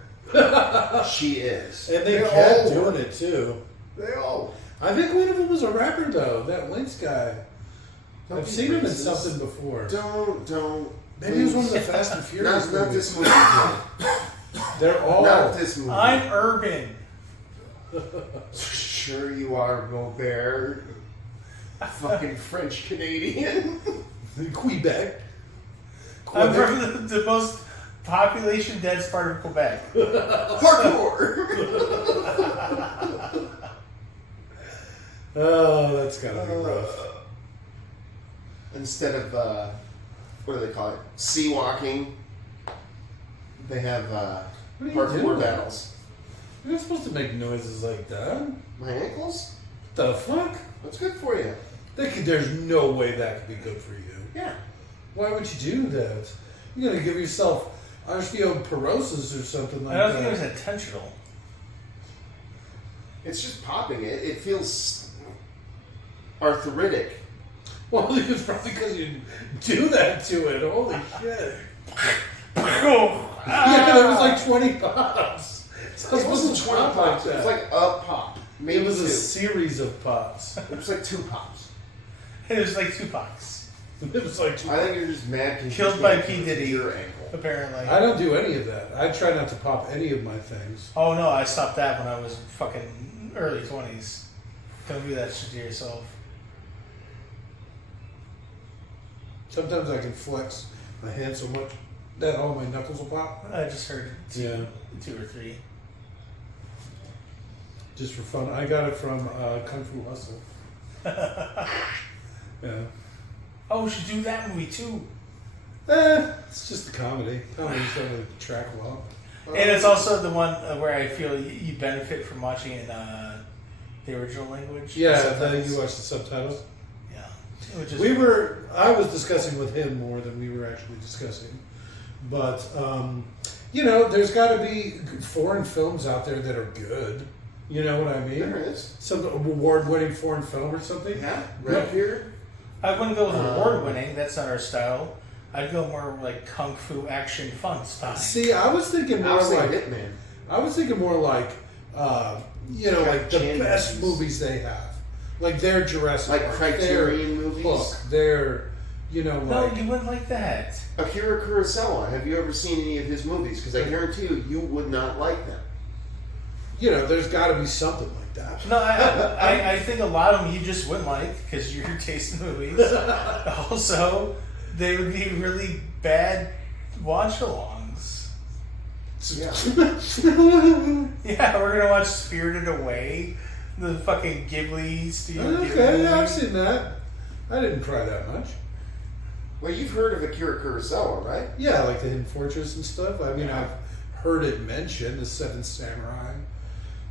she is. And they They're kept all- doing it too. They all. I think one of them was a rapper though. That Lynx guy. Don't I've be seen him in racist. something before. Don't. Maybe he was one of the Fast and Furious Not movies. this movie. They're all. Not this movie. I'm urban. Sure you are, Robert. Fucking French Canadian. Quebec. I'm from the most population dense part of Quebec. Parkour. Oh, that's gotta be rough. Instead of what do they call it? Sea walking. They have What are you parkour doing? battles. You're not supposed to make noises like that. My ankles? The fuck? That's good for you. There's no way that could be good for you. Yeah. Why would you do that? You're gonna give yourself osteoporosis or something like I don't that. think it was intentional. It's just popping it. It feels arthritic. Well, it's probably because you do that to it. Holy shit. Yeah, it was like 20 pops. So It wasn't 20 pop pops. like It was that. like a pop. Maybe It was two. a series of pops. It was like 2 pops. It was like Tupac's, It was like I think you're just mad because Killed you by can't P. use Diddy. your ankle. apparently. I don't do any of that. I try not to pop any of my things. Oh no, I stopped that when I was fucking early 20s. Don't do that shit to yourself. Sometimes I can flex my hand so much that all my knuckles will pop. I just heard Yeah. 2 or 3. Just for fun. I got it from Kung Fu Hustle. Yeah. Oh, we should do that movie too. It's just a comedy. Comedy's not really track well. And it's also the one where I feel you benefit from watching it in the original language. Yeah, The then subtitles. you watch the subtitles. Yeah. Which is I was discussing with him more than we were actually discussing. But, there's got to be foreign films out there that are good. You know what I mean? There is. Some award-winning foreign film or something. Yeah. Right here. I wouldn't go with award winning. That's not our style. I'd go more like kung fu action fun style. See, I was thinking I more was like like Hitman. I was thinking more like like the Chan best movies they have, like their Jurassic Like Park, Criterion their movies? Hook, their No, like you wouldn't like that. Akira Kurosawa. Have you ever seen any of his movies? Because I guarantee you would not like them. there's got to be something like that. No, I think a lot of them you just wouldn't like because your taste in movies. Also, they would be really bad watch-alongs. Yeah. Yeah, we're gonna watch Spirited Away, the fucking Ghibli Studio Ghibli Okay, yeah, I've movie. seen that. I didn't cry that much. Well, you've heard of Akira Kurosawa, right? Yeah, like the Hidden Fortress and stuff. I mean, I've heard it mentioned, the Seven Samurai.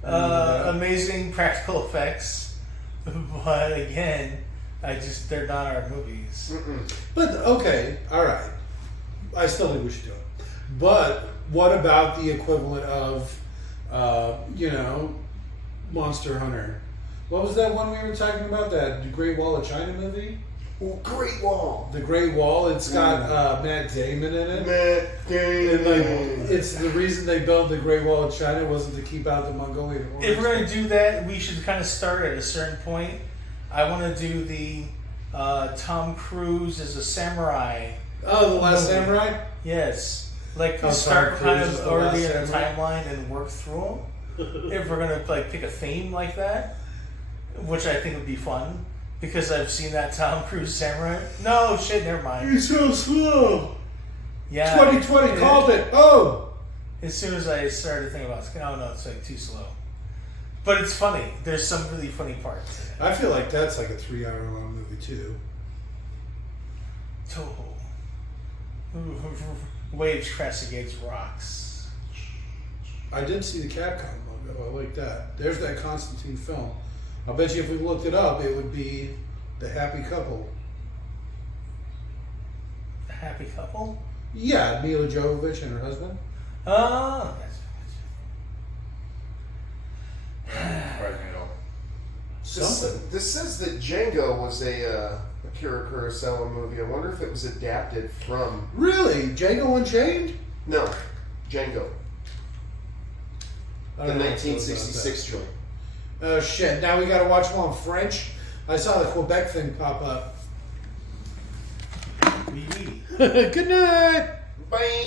Amazing practical effects, but again, they're not our movies. But okay, all right. I still think we should do it. But what about the equivalent of, Monster Hunter? What was that one we were talking about? That Great Wall of China movie? Oh, Great Wall. The Great Wall. It's got Matt Damon in it. Matt And Damon. it's the reason they built the Great Wall of China wasn't to keep out the Mongolian hordes. If we're gonna do that, we should kind of start at a certain point. I want to do the Tom Cruise as a samurai. Oh, The Last movie. Samurai? Yes, like Tom start kind Cruise is of the already Last in a Samurai? timeline and work through them. If we're gonna pick a theme like that, which I think would be fun. Because I've seen that Tom Cruise samurai. No, shit, never mind. You're so slow. Yeah. 2020 called it. Oh! As soon as I started thinking about it, oh no, it's too slow. But it's funny. There's some really funny parts. I feel like that's like a 3-hour-long movie, too. Oh. Waves crash against rocks. I did see the Capcom logo. I like that. There's that Constantine film. I'll bet you if we looked it up, it would be The Happy Couple. A happy couple? Yeah, Milla Jovovich and her husband. Oh, Surprised me at all. Something. This says that Django was a Akira Kurosawa movie. I wonder if it was adapted from. Really? Django Unchained? No, Django. I The don't know what it was 1966 joint. about that. Oh shit! Now we got to watch them on French. I saw the Quebec thing pop up. BB. Good night. Bye.